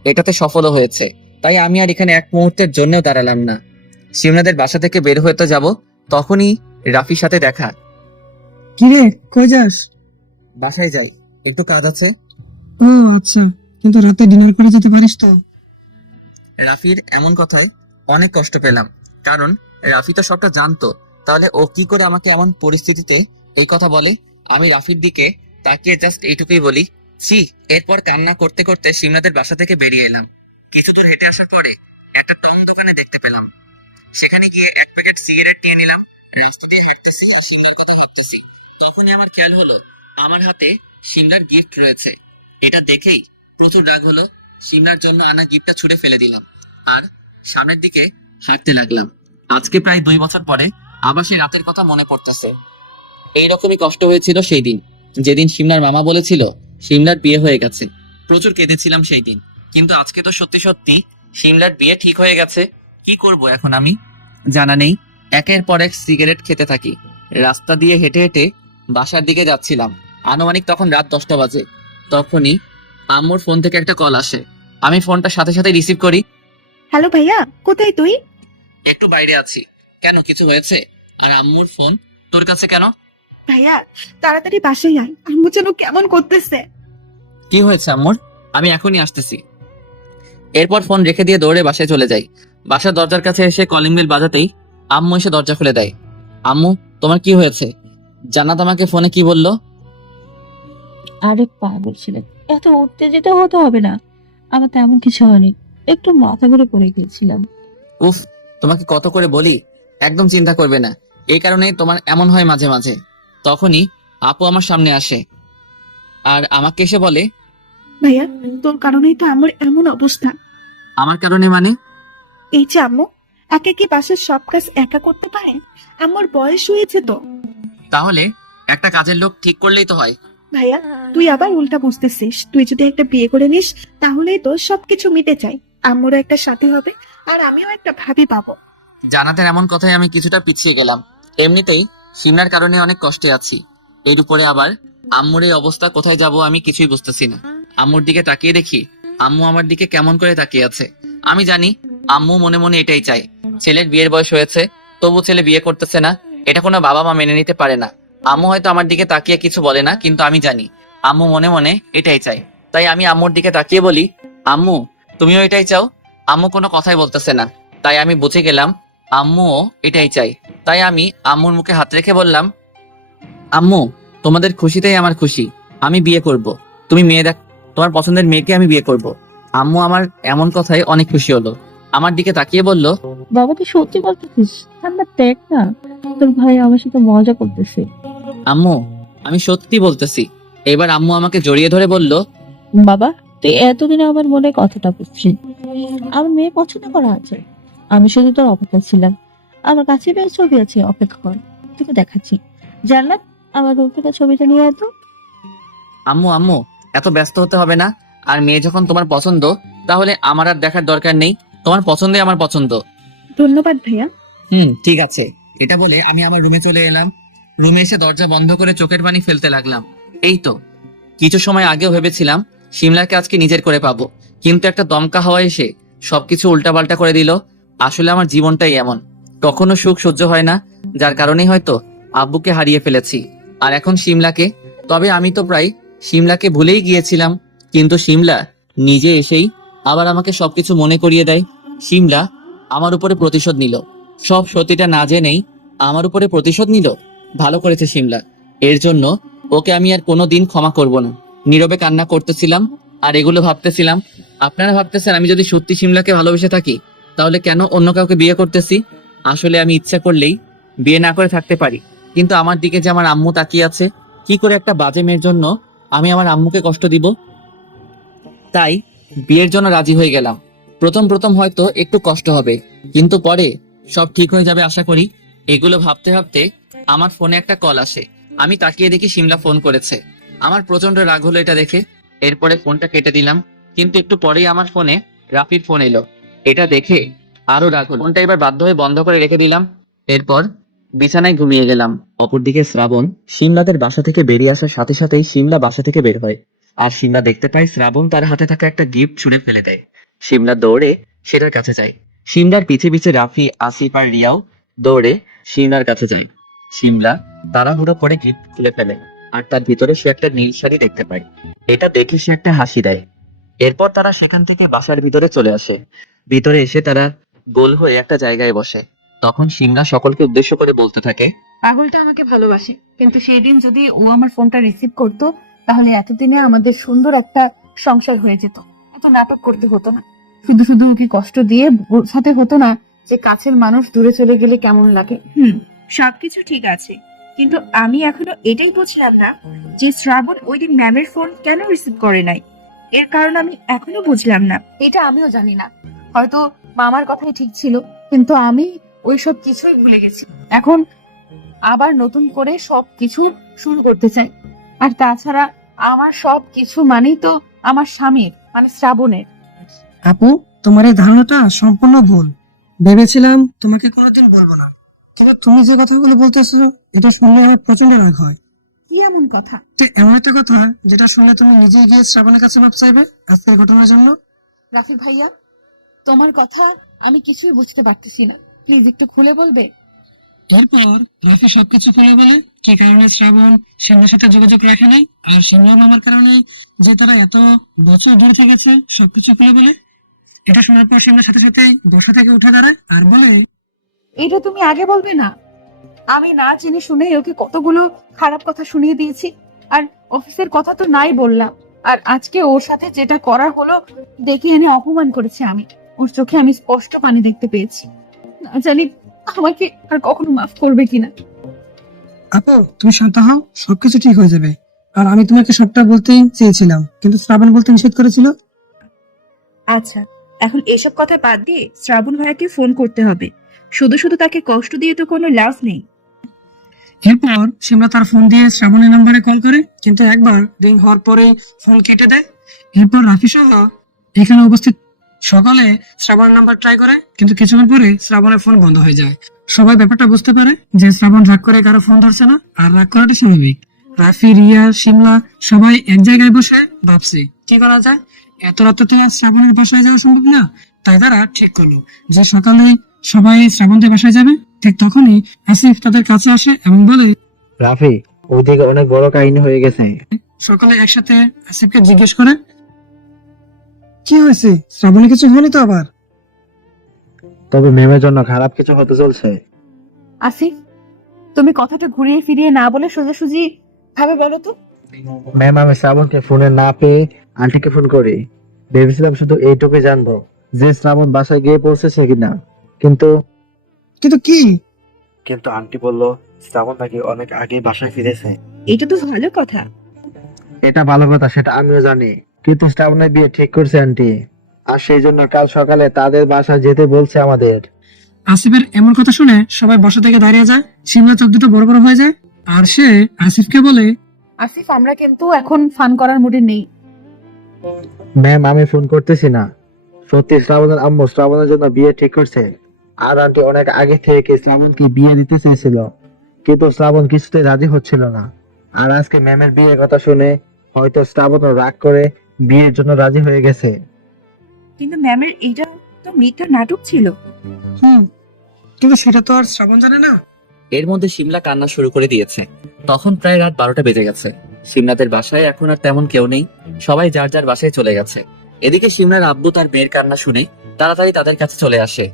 এটাতে সফলও হয়েছে। তাই আমি আর এখানে এক মুহূর্তের জন্যও দাঁড়ালাম না। শিমলাদের বাসা থেকে বের হতে যাব, তখনই রাফির সাথে দেখা। কিরে, কই যাস? বাসায় যাই, একটু কাজ আছে। ও আচ্ছা, কিন্তু রাতে ডিনার করে যেতে পারিস তো? রাফির এমন কথায় অনেক কষ্ট পেলাম, কারণ রাফি তো সবটা জানতো। তাহলে ও কি করে আমাকে এমন পরিস্থিতিতে এই কথা বলে? আমি রাফির দিকে তাকিয়ে জাস্ট এইটুকুই বলি, ছি। এরপর কান্না করতে করতে শিমলাদের বাসা থেকে বেরিয়ে এলাম। কিছু দূর হেঁটে আসার পরে একটা টং দোকানে দেখতে পেলাম। সেখানে গিয়ে এক প্যাকেট সিগারেট নিয়ে নিলাম। রাস্তা দিয়ে হাঁটতেছি আর শিমলার কথা ভাবতেছি। তখনই আমার খেয়াল হলো আমার হাতে শিমলার গিফট রয়েছে। এটা দেখেই প্রচুর রাগ হলো। শিমলার জন্য আনা গিফটটা ছুঁড়ে ফেলে দিলাম আর সামনের দিকে হাঁটতে লাগলাম। আজকে প্রায় 2 বছর পরে আবার সেই রাতের কথা মনে পড়তেছে। এইরকমই কষ্ট হয়েছিল সেই দিন, যেদিন শিমলার মামা বলেছিল শিমলার বিয়ে হয়ে গেছে। প্রচুর কেঁদেছিলাম সেই দিন, কিন্তু আজকে তো সত্যি সত্যি শিমলার বিয়ে ঠিক হয়ে গেছে। কি করব এখন আমি জানা নেই। একের পর এক সিগারেট খেতে থাকি। রাস্তা দিয়ে হেঁটে হেঁটে বাসার দিকে যাচ্ছিলাম। আনুমানিক তখন রাত 10টা বাজে। তখনই আম্মুর ফোন থেকে একটা কল আসে। আমি ফোনটা সাথে সাথে রিসিভ করি। হ্যালো ভাইয়া, কোথায় তুই? একটু বাইরে আছি। কেন, কিছু হয়েছে? আর আম্মুর ফোন তোর কাছে কেন? ভাইয়া, তাড়াতাড়ি বাসায় আয়, আম্মু যেন কেমন করতেছে। কি হয়েছে আম্মুর? আমি এখনই আসতেছি। এরপর ফোন রেখে দিয়ে দৌড়ে বাসায় চলে যাই। বাসার দরজার কাছে এসে কলিং বেল বাজাতেই আম্মু এসে দরজা খুলে দেয়। আম্মু, তোমার কি হয়েছে? জান্নাত আমাকে ফোনে কি বললো? আরে পাগল ছেলে, এত উত্তেজিত হতে হবে না। আমার তেমন কিছু হয়নি, একটু মাথা ঘুরে পড়ে গিয়েছিলাম। উফ, তোমাকে কত করে বলি একদম চিন্তা করবে না, এই কারণেই তোমার এমন হয় মাঝে মাঝে। তখনই আপু আমার সামনে আসে আর আমাকে এসে বলে, ভাইয়া, তোর কারণেই তো আম্মুর এমন অবস্থা। আমার কারণে মানে? এই যে আম্মু একা কি বাসার সব কাজ একা করতে পারে? আম্মুর বয়স হয়েছে তো। তাহলে একটা কাজের লোক ঠিক করলেই তো হয়। ভাইয়া, তুই আবার উল্টা বুঝতেছিস। তুই যদি একটা বিয়ে করে নিস তাহলেই তো সবকিছু মিটে যায়। আম্মুরও একটা সাথী হবে আর আমিও একটা ভাবি পাবো। জানাতের এমন কথায় আমি কিছুটা পিছিয়ে গেলাম। এমনিতেই সিমলার কারণে অনেক কষ্টে আছি, এর উপরে আবার আম্মুর এই অবস্থা, কোথায় যাব আমি কিছুই বুঝতেছি না। আম্মুর দিকে তাকিয়ে দেখি আম্মু আমার দিকে কেমন করে তাকিয়ে আছে। আমি জানি আম্মু মনে মনে এটাই চায়। ছেলের বিয়ের বয়স হয়েছে, তবু ছেলে বিয়ে করতেছে না, এটা কোনো বাবা মা মেনে নিতে পারে না। আম্মু হয়তো আমার দিকে তাকিয়ে কিছু বলে না, কিন্তু আমি জানি আম্মু মনে মনে এটাই চায়। তাই আমি আম্মুর দিকে তাকিয়ে বলি, আম্মু তুমিও এটাই চাও? আম্মু কোনো কথাই বলতেছে না। তাই আমি বুঝে গেলাম আম্মুও এটাই চাই। তাই আমি আম্মুর মুখে হাত রেখে বললাম, আম্মু তোমাদের খুশিতেই আমার খুশি। আমি বিয়ে করব, তুমি মেয়ে দেখ, তোমার পছন্দের মেয়েকে আমি বিয়ে করব। আম্মু আমার এমন কথায় অনেক খুশি হলো। আমার দিকে তাকিয়ে বলল, বাবা, তুই সত্যি বলতেছিস? ঠান্ডা দেখ না, তোর ভাই আমার সাথে মজা করতেছে। আম্মু আমি সত্যি বলতেছি। এবার আম্মু আমাকে জড়িয়ে ধরে বলল, বাবা, তুই এতদিনে আমার মনে কথাটা বুঝছিস। আমার মেয়ে পছন্দ করা আছে, আমি শুধু তোর অপেক্ষা ছিলাম। আমার কাছে বেশ ছবি আছে, অপেক্ষা কর, তোকে দেখাচ্ছি। জান্নাত, আমার রুম থেকে ছবিটা নিয়ে এত। আম্মু আম্মু এত ব্যস্ত হতে হবে না। আর মেয়ে যখন তোমার পছন্দ, তাহলে আমার আর দেখার দরকার নেই। তোমার পছন্দই আমার পছন্দ। ধন্যবাদ ভাইয়া। ঠিক আছে। এটা বলে আমি আমার রুমে চলে এলাম। রুমে এসে দরজা বন্ধ করে চোখের পানি ফেলতে লাগলাম। এই তো কিছু সময় আগেও ভেবেছিলাম শিমলাকে আজকে নিজের করে পাবো, কিন্তু একটা দমকা হাওয়া এসে সবকিছু উল্টাপাল্টা করে দিল। আসলে আমার জীবনটাই এমন, কখনো সুখ সহ্য হয় না, যার কারণেই হয়তো আব্বুকে হারিয়ে ফেলেছি আর এখন শিমলাকে। তবে আমি তো প্রায় শিমলাকে ভুলেই গিয়েছিলাম, কিন্তু শিমলা নিজে এসেই আবার আমাকে সবকিছু মনে করিয়ে দেয়। শিমলা আমার উপরে প্রতিশোধ নিল, সব সত্যিটা না জেনেই আমার উপরে প্রতিশোধ নিল। ভালো করেছে শিমলা, এর জন্য ওকে আমি আর কোনোদিন ক্ষমা করব না। নীরবে কান্না করতেছিলাম আর এগুলো ভাবতেছিলাম। আপনারা ভাবতেছেন আমি যদি সত্যি শিমলাকে ভালোবেসে থাকি, তাহলে কেন অন্য কাউকে বিয়ে করতেছি? আসলে আমি ইচ্ছা করলেই বিয়ে না করে থাকতে পারি, কিন্তু আমার দিকে যে আমার আম্মু তাকিয়ে আছে, কি করে একটা বাজে মেয়ের জন্য আমি আমার আম্মুকে কষ্ট দিব? তাই বিয়ের জন্য রাজি হয়ে গেলাম। প্রথম প্রথম হয়তো একটু কষ্ট হবে, কিন্তু পরে সব ঠিক হয়ে যাবে আশা করি। এগুলো ভাবতে ভাবতে আমার ফোনে একটা কল আসে। আমি তাকিয়ে দেখি শিমলা ফোন করেছে। আমার প্রচন্ড রাগ হলো এটা দেখে। এরপরে ফোনটা কেটে দিলাম, কিন্তু একটু পরেই আমার ফোনে রাফির ফোন এলো। এটা দেখে আরো রাগ হলো। ফোনটা এবার বাধ্য হয়ে বন্ধ করে রেখে দিলাম। এরপর বিছানায় ঘুমিয়ে গেলাম। অপরদিকে শ্রাবণ সিমলাদের বাসা থেকে বেরিয়ে আসার সাথে সাথেই সিমলা বাসা থেকে বের হয়। আর সিমলা দেখতে পায় শ্রাবণ তার হাতে থাকা একটা গিফট ছুঁড়ে ফেলে দেয়। সিমলা দৌড়ে সেটার কাছে যায়। সিমলার পিছে পিছে রাফি, আসিফ আর রিয়াও দৌড়ে সিমলার কাছে যায়। সিমলা তাড়াহুড়ো করে গিফট খুলে ফেলে আর তার ভিতরে সে একটা নীল শাড়ি দেখতে পায়। এটা দেখে সে একটা হাসি দেয়। এরপর তারা সেখান থেকে বাসার ভিতরে চলে আসে। ভিতরে এসে তারা গোল হয়ে একটা জায়গায় বসে। তখন সিমলা সকলকে উদ্দেশ্য করে বলতে থাকে, পাগলটা আমাকে ভালোবাসে, কিন্তু সেই দিন যদি ও আমার ফোনটা রিসিভ করতো তাহলে এতদিনে আমাদের সুন্দর একটা সংসার হয়ে যেত। এত নাটক করতে হতো না, শুধু শুধু ওকে কষ্ট দিয়ে বোঝাতে হতো না যে কাছের মানুষ দূরে চলে গেলে কেমন লাগে। সবকিছু ঠিক আছে, কিন্তু আমি এখনো এটাই বুঝলাম না যে শ্রাবণ ওই দিন ম্যামের ফোন কেন রিসিভ করে নাই। এর কারণ আমি এখনো বুঝলাম না। এটা আমিও জানি না, হয়তো মামার কথাই ঠিক ছিল, কিন্তু আমি ওইসব কিছুই ভুলে গেছি। এখন আবার নতুন করে সব কিছু শুরু করতে চাই। আর তাছাড়া আমার সব কিছু মানেই তো আমার স্বামীর, মানে শ্রাবণের। আপু, তোমার এই ধারণাটা সম্পূর্ণ ভুল। ভেবেছিলাম তোমাকে কোনোদিন বলবো না, কিন্তু তুমি যে কথাগুলো বলতেছো এটা শুনলে আমার প্রচন্ড রাগ হয়। কি এমন কথা? তো এমন একটা কথা যেটা শুনলে তুমি নিজেই গিয়ে শ্রাবণের কাছে মাপ চাইবে আজকের ঘটনার জন্য। রাফি ভাইয়া, তোমার কথা আমি কিছুই বুঝতে পারতেছি না, প্লিজ একটু খুলে বলবে? এরপর রাফি সবকিছু খুলে বলে কি কারণে শ্রাবণ সিমলার সাথে যোগাযোগ রাখে নাই, আর সিমলা মামার কারণে যে তারা এত বছর দূরে থেকেছে সবকিছু খুলে বলে। এটা শোনার পর সিমলার সাথে সাথে বসা থেকে উঠে দাঁড়ায় আর বলে, এটা তুমি আগে বলবে না? আমি না জেনে শুনে ওকে কতগুলো খারাপ কথা শুনিয়ে দিয়েছি, আর অফিসের কথা তো নাই বললাম। আর আজকে ওর সাথে যেটা করা হলো, ডেকে এনে অপমান করেছে আমি। ওর চোখে আমি স্পষ্ট পানি দেখতে পেয়েছি। না জানি আমাকে আর কখনো মাফ করবে কিনা। আপু তুমি শান্ত হও, সবকিছু ঠিক হয়ে যাবে। আর আমি তোমাকে সবটা বলতেই চেয়েছিলাম, কিন্তু শ্রাবণ বলতে নিষেধ করেছিল। আচ্ছা, এখন এসব কথা বাদ দিয়ে শ্রাবণ ভাইয়াকে ফোন করতে হবে। শুধু শুধু তাকে কষ্ট দিয়ে তো কোনো লাভ নেই। এরপর সিমলা তার ফোন দিয়ে শ্রাবণের নাম্বারে কল করে, কিন্তু একবার রিং হওয়ার পরেই ফোন কেটে দেয়। এরপর রাফি সহ এখানে উপস্থিত সকালে শ্রাবণের নাম্বার ট্রাই করে, কিন্তু কিছুক্ষণ পরে শ্রাবণের ফোন বন্ধ হয়ে যায়। সবাই ব্যাপারটা বুঝতে পারে যে শ্রাবণ রাগ করে কারো ফোন ধরছে না, আর রাগ করাটা স্বাভাবিক। রাফি, রিয়া, সিমলা সবাই এক জায়গায় বসে ভাবছে কি করা যায়। এত রাতে তো আর শ্রাবণের বাসায় যাওয়া সম্ভব না, তাই তারা ঠিক করলো যে সকালে সবাই শ্রাবণদের বাসায় যাবে। ঠিক তখনই আসিফ তাদের কাছে আসে এবং বলে, রাফি, ওইদিকে অনেক বড় কাহিনী হয়ে গেছে। সকলে একসাথে আসিফকে জিজ্ঞেস করে, কি হয়েছে, শ্রাবণে কিছু হয়নি তো আবার? তবে মেমের জন্য খারাপ কিছু হতে চলছে। আসিফ, তুমি কথাটা ঘুরিয়ে ফিরিয়ে না বলে সোজাসুজি ভাবে বলো তো। ম্যাম, আমি শ্রাবণকে ফোনে না পেয়ে আন্টিকে ফোন করি। ভেবেছিলাম শুধু এইটুকুই জানবো যে শ্রাবণ বাসায় গিয়ে পৌঁছেছে কিনা, কিন্তু কিন্তু কি? কিন্তু আন্টি বললো শ্রাবণ নাকি অনেক আগে বাসায় ফিরেছে। এটা তো ভালো কথা। এটা ভালো কথা, সেটা আমিও জানি, কিন্তু শ্রাবণের বিয়ে ঠিক করছে আন্টি, আর সেই জন্য কাল সকালে তাদের বাসায় যেতে বলছে আমাদের। আসিফের এমন কথা শুনে সবাই বসা থেকে দাঁড়িয়ে যায়। সিমলা চোখ দুটো বড় বড় হয়ে যায় আর সে আসিফকে বলে, আসিফ, আমরা কিন্তু এখন ফান করার মুডে নেই। ম্যাম, আমি ফোন করতেছি না, সত্যি শ্রাবণের আম্মু শ্রাবণের জন্য বিয়ে ঠিক করছে। আর আন্টি অনেক আগে থেকে শ্রাবণকে বিয়ে দিতে চেয়েছিল, কিন্তু শ্রাবণ কিছুতেই রাজি হচ্ছিল না। আর আজকে ম্যামের বিয়ের কথা শুনে হয়তো শ্রাবণ রাগ করে বিয়ের জন্য রাজি হয়ে গেছে। কিন্তু ম্যামের এটা তো মিথ্যা নাটক ছিল। কিন্তু সেটা তো আর শ্রাবণ জানে না। এর মধ্যে সিমলা কান্না শুরু করে দিয়েছে। তখন প্রায় রাত 12টা বেজে গেছে। সিমলাদের বাসায় এখন আর তেমন কেউ নেই, সবাই যার যার বাসায় চলে গেছে। এদিকে সিমলার আব্বু তার মেয়ের কান্না শুনে তাড়াতাড়ি তাদের কাছে চলে আসে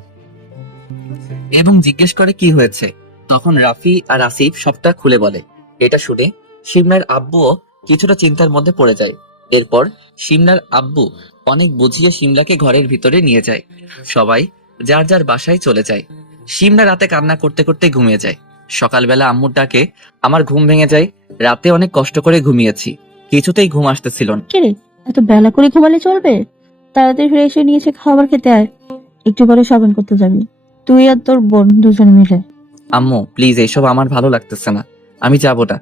এবং জিজ্ঞেস করে কি হয়েছে। তখন রাফি আর আসিফ সবটা খুলে বলে। এটা শুনে সিমলার আব্বুও কিছুটা চিন্তার মধ্যে পড়ে যায়। এরপর সিমলার আব্বু অনেক বুঝিয়ে সিমলাকে ঘরের ভিতরে নিয়ে যায়। সবাই যার যার বাসায় চলে যায়। সিমলা রাতে কান্না করতে করতে ঘুমিয়ে যায়। সকালবেলা আম্মুর ডাকে আমার ঘুম ভেঙে যায়। রাতে অনেক কষ্ট করে ঘুমিয়েছি, কিছুতেই ঘুম আসতেছিল না। কিরে, এত বেলা করে ঘুমালে চলবে? তাড়াতাড়ি ফিরে এসে নিয়েছে খাবার খেতে আয়, একটু পরে শপিং করতে যাবি তুই আর তোর বোন দুজন মিলে। আম্মু প্লিজ, এইসব আমার ভালো লাগতেছে না, আমি যাবো না।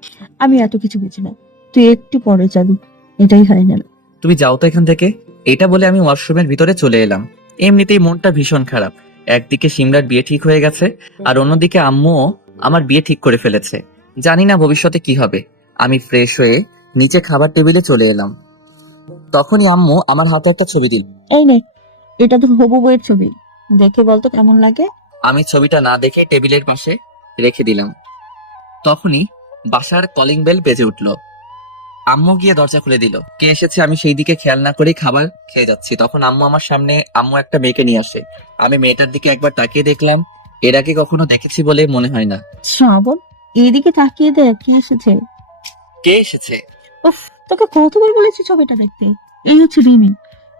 আমি এত কিছু বুঝি না, তুই একটু পরে যাবি, এটাই ফাইনাল। তুমি যাও তো এখান থেকে। এটা বলে আমি ওয়াশরুমের ভিতরে চলে এলাম। এমনিতেই মনটা ভীষণ খারাপ। একদিকে সিমলার বিয়ে ঠিক হয়ে গেছে, আর অন্যদিকে আম্মুও আমার বিয়ে ঠিক করে ফেলেছে। জানি না ভবিষ্যতে কি হবে। আমি ফ্রেশ হয়ে নিচে খাবার টেবিলে চলে এলাম। তখনই আম্মু আমার হাতে একটা ছবি দিল। এই নে, এটা তোর হবু বউয়ের ছবি, দেখে বলতো কেমন লাগে। আমি ছবিটা না দেখে টেবিলের পাশে রেখে দিলাম। তখনই বাসার কলিং বেল বেজে উঠল। আম্মু গিয়ে দরজা খুলে দিল। কে এসেছে আমি সেই দিকে খেয়াল না করেই খাবার খেয়ে যাচ্ছি। তখন আম্মু আমার সামনে একটা মেয়েকে নিয়ে আসে। আমি মেয়েটার দিকে একবার তাকিয়ে দেখলাম। এর আগে কখনো দেখেছি বলে মনে হয় না। শ্রাবণ, এইদিকে তাকিয়ে দেখ কে এসেছে। কে এসেছে? উফ, তোকে কতবার বলেছি ছবিটা দেখতে। এই হচ্ছে রিমি।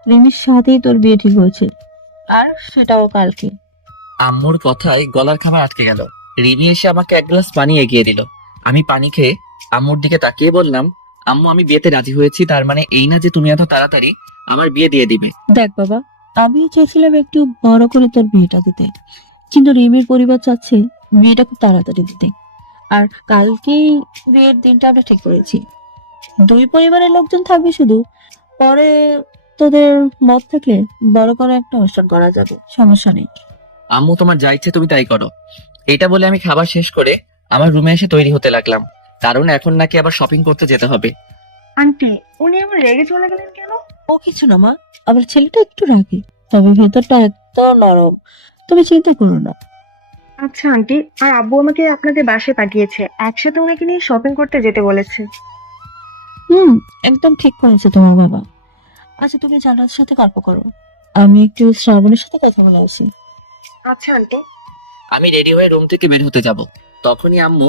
রিমির সাথেই তোর বিয়ে ঠিক হয়েছে, আর সেটাও কালকে। আম্মুর কথায় গলার খাবার আটকে গেল। রিমি এসে আমাকে এক গ্লাস পানি এগিয়ে দিল। আমি পানি খেয়ে আম্মুর দিকে তাকিয়ে বললাম, আম্মু আমি বিয়েতে রাজি হয়েছি। তার মানে এই না যে তুমি এত তাড়াতাড়ি আমার বিয়ে দিয়ে দিবে। দেখ বাবা, আমি চেয়েছিলাম একটু বড় করে তোর বিয়েটা দিতে, কিন্তু রিমির পরিবার চাচ্ছে বিয়েটা খুব তাড়াতাড়ি দিতে। আর কালকেই বিয়ের দিনটা আমরা ঠিক করেছি। দুই পরিবারের লোকজন থাকবে শুধু, পরে তোদের মত থাকলে বড় করে একটা অনুষ্ঠান করা যাবে, সমস্যা নেই। আম্মু তোমার যা ইচ্ছে তুমি তাই করো। এটা বলে আমি খাবার শেষ করে আমার রুমে এসে তৈরি হতে লাগলাম, কারণ এখন নাকি আবার শপিং করতে যেতে হবে। আন্টি, উনি আবার রেগে চলে গেলেন কেন? ও কিছু না মা, আমার ছেলেটা একটু রাগী, তবে ভেতরটা এত নরম, তুমি চিন্তা করো না। আচ্ছা আন্টি, আর আব্বু আমাকে আপনাদের বাসায় পাঠিয়েছে, একসাথে ওনাকে নিয়ে শপিং করতে যেতে বলেছে। একদম ঠিক করেছে তোমার বাবা। আচ্ছা তুমি জান্নাতের সাথে গল্প করো, আমি একটু শ্রাবণের সাথে কথা বলে আসি। আচ্ছা আন্টি। আমি রেডি হয়ে রুম থেকে বের হতে যাব। তখনই আম্মু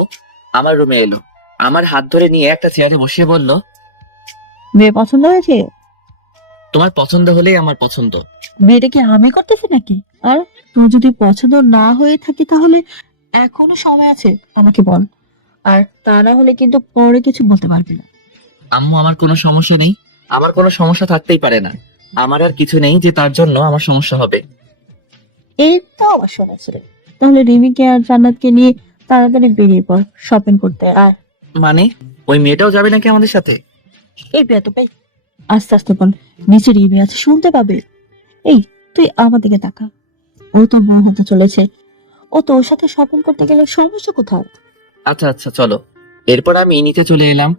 আমার রুমে এলো। আমার হাত ধরে নিয়ে একটা চেয়ারে বসিয়ে বলল, বিয়ে পছন্দ হয়েছে? তোমার পছন্দ হলেই আমার পছন্দ। বিয়েটা কি আমি করতেছি নাকি? আর তুই যদি পছন্দ না হয়ে থাকে তাহলে এখনো সময় আছে, আমাকে বল। আর তা না হলে কিন্তু পরে কিছু বলতে পারবি না। আম্মু আমার কোনো সমস্যা নেই। আমার কোনো সমস্যা থাকতেই পারে না। আমার আর কিছু নেই যে তার জন্য আমার সমস্যা হবে। এই তো আমার শোনা ছিল। তাহলে রিমিকে আর জান্নাতকে নিয়ে তাড়াতাড়ি বেরিয়ে পড় শপিং করতে। আর মানে ওই মেয়েটাও যাবে নাকি আমাদের সাথে? এই বিয়ে তো ভাই, আস্তে আস্তে বল, নিচে রিমি আছে, শুনতে পাবে। এই তুই আমার দিকে তাকা, ও তোর বউ হতে চলেছে, ও তোর সাথে শপিং করতে গেলে সমস্যা কোথায়? আচ্ছা আচ্ছা চলো। এরপর আমি নিচে চলে এলাম।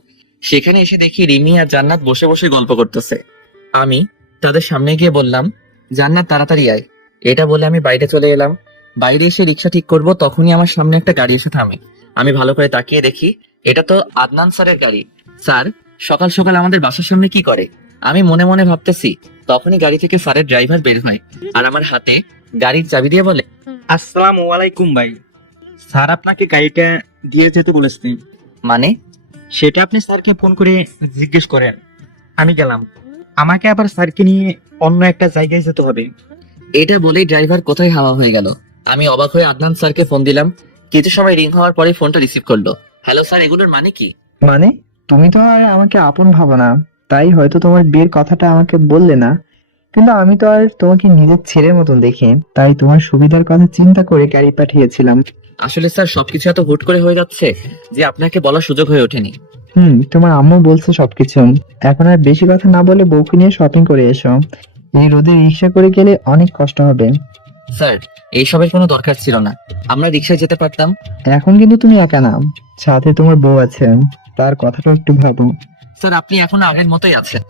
সেখানে এসে দেখি রিমি আর জান্নাত বসে বসে গল্প করতেছে। আমি তাদের সামনে গিয়ে বললাম, জান্নাত তাড়াতাড়ি আয়। এটা বলে আমি বাইরে চলে এলাম। বাইরে এসে রিক্সা ঠিক করব, তখনই আমার সামনে একটা গাড়ি এসে থামে। আমি ভালো করে তাকিয়ে দেখি এটা তো আদনান স্যারের গাড়ি। স্যার সকাল সকাল আমাদের বাসার সামনে কি করে? আমি মনে মনে ভাবতেছি। তখনই গাড়ি থেকে স্যারের ড্রাইভার বের হয় আর আমার হাতে গাড়ির চাবি দিয়ে বলে, আসসালামু আলাইকুম ভাই। স্যার আপনাকে গাড়িটা দিয়ে যেতে বলেছেন। মানে? সেটা আপনি স্যারকে ফোন করে জিজ্ঞেস করেন। আমি গেলাম, আমাকে আবার স্যারকে নিয়ে অন্য একটা জায়গায় যেতে হবে। এটা বলেই ড্রাইভার কোথায় হাওয়া হয়ে গেল। আমি অবাক হয়ে আদনান স্যারকে ফোন দিলাম। কিছু সময় রিং হওয়ার পরে ফোনটা রিসিভ করলো। হ্যালো স্যার, এগুলোর মানে কি? মানে তুমি তো আর আমাকে আপন ভাবো না, তাই হয়তো তোমার বিয়ের কথাটা আমাকে বললে না, কিন্তু আমি তো আর তোমাকে নিজের ছেলের মতন দেখি, তাই তোমার সুবিধার কথা চিন্তা করে গাড়ি পাঠিয়েছিলাম। আসলে স্যার সবকিছু এত হুট করে হয়ে যাচ্ছে যে আপনাকে বলার সুযোগ হয়ে ওঠেনি। তোমার আম্মু বলছে সবকিছু। এখন আর বেশি কথা না বলে বউকে নিয়ে শপিং করে এসো। এই রোদে রিক্সা করে গেলে অনেক কষ্ট হবে। স্যার এইসবের কোনো দরকার ছিল না, আমরা রিক্সায় যেতে পারতাম। এখন কিন্তু তুমি একা না, সাথে তোমার বউ আছে, তার কথাটা একটু ভাবো। স্যার আপনি এখনো আগের মতোই আছেন।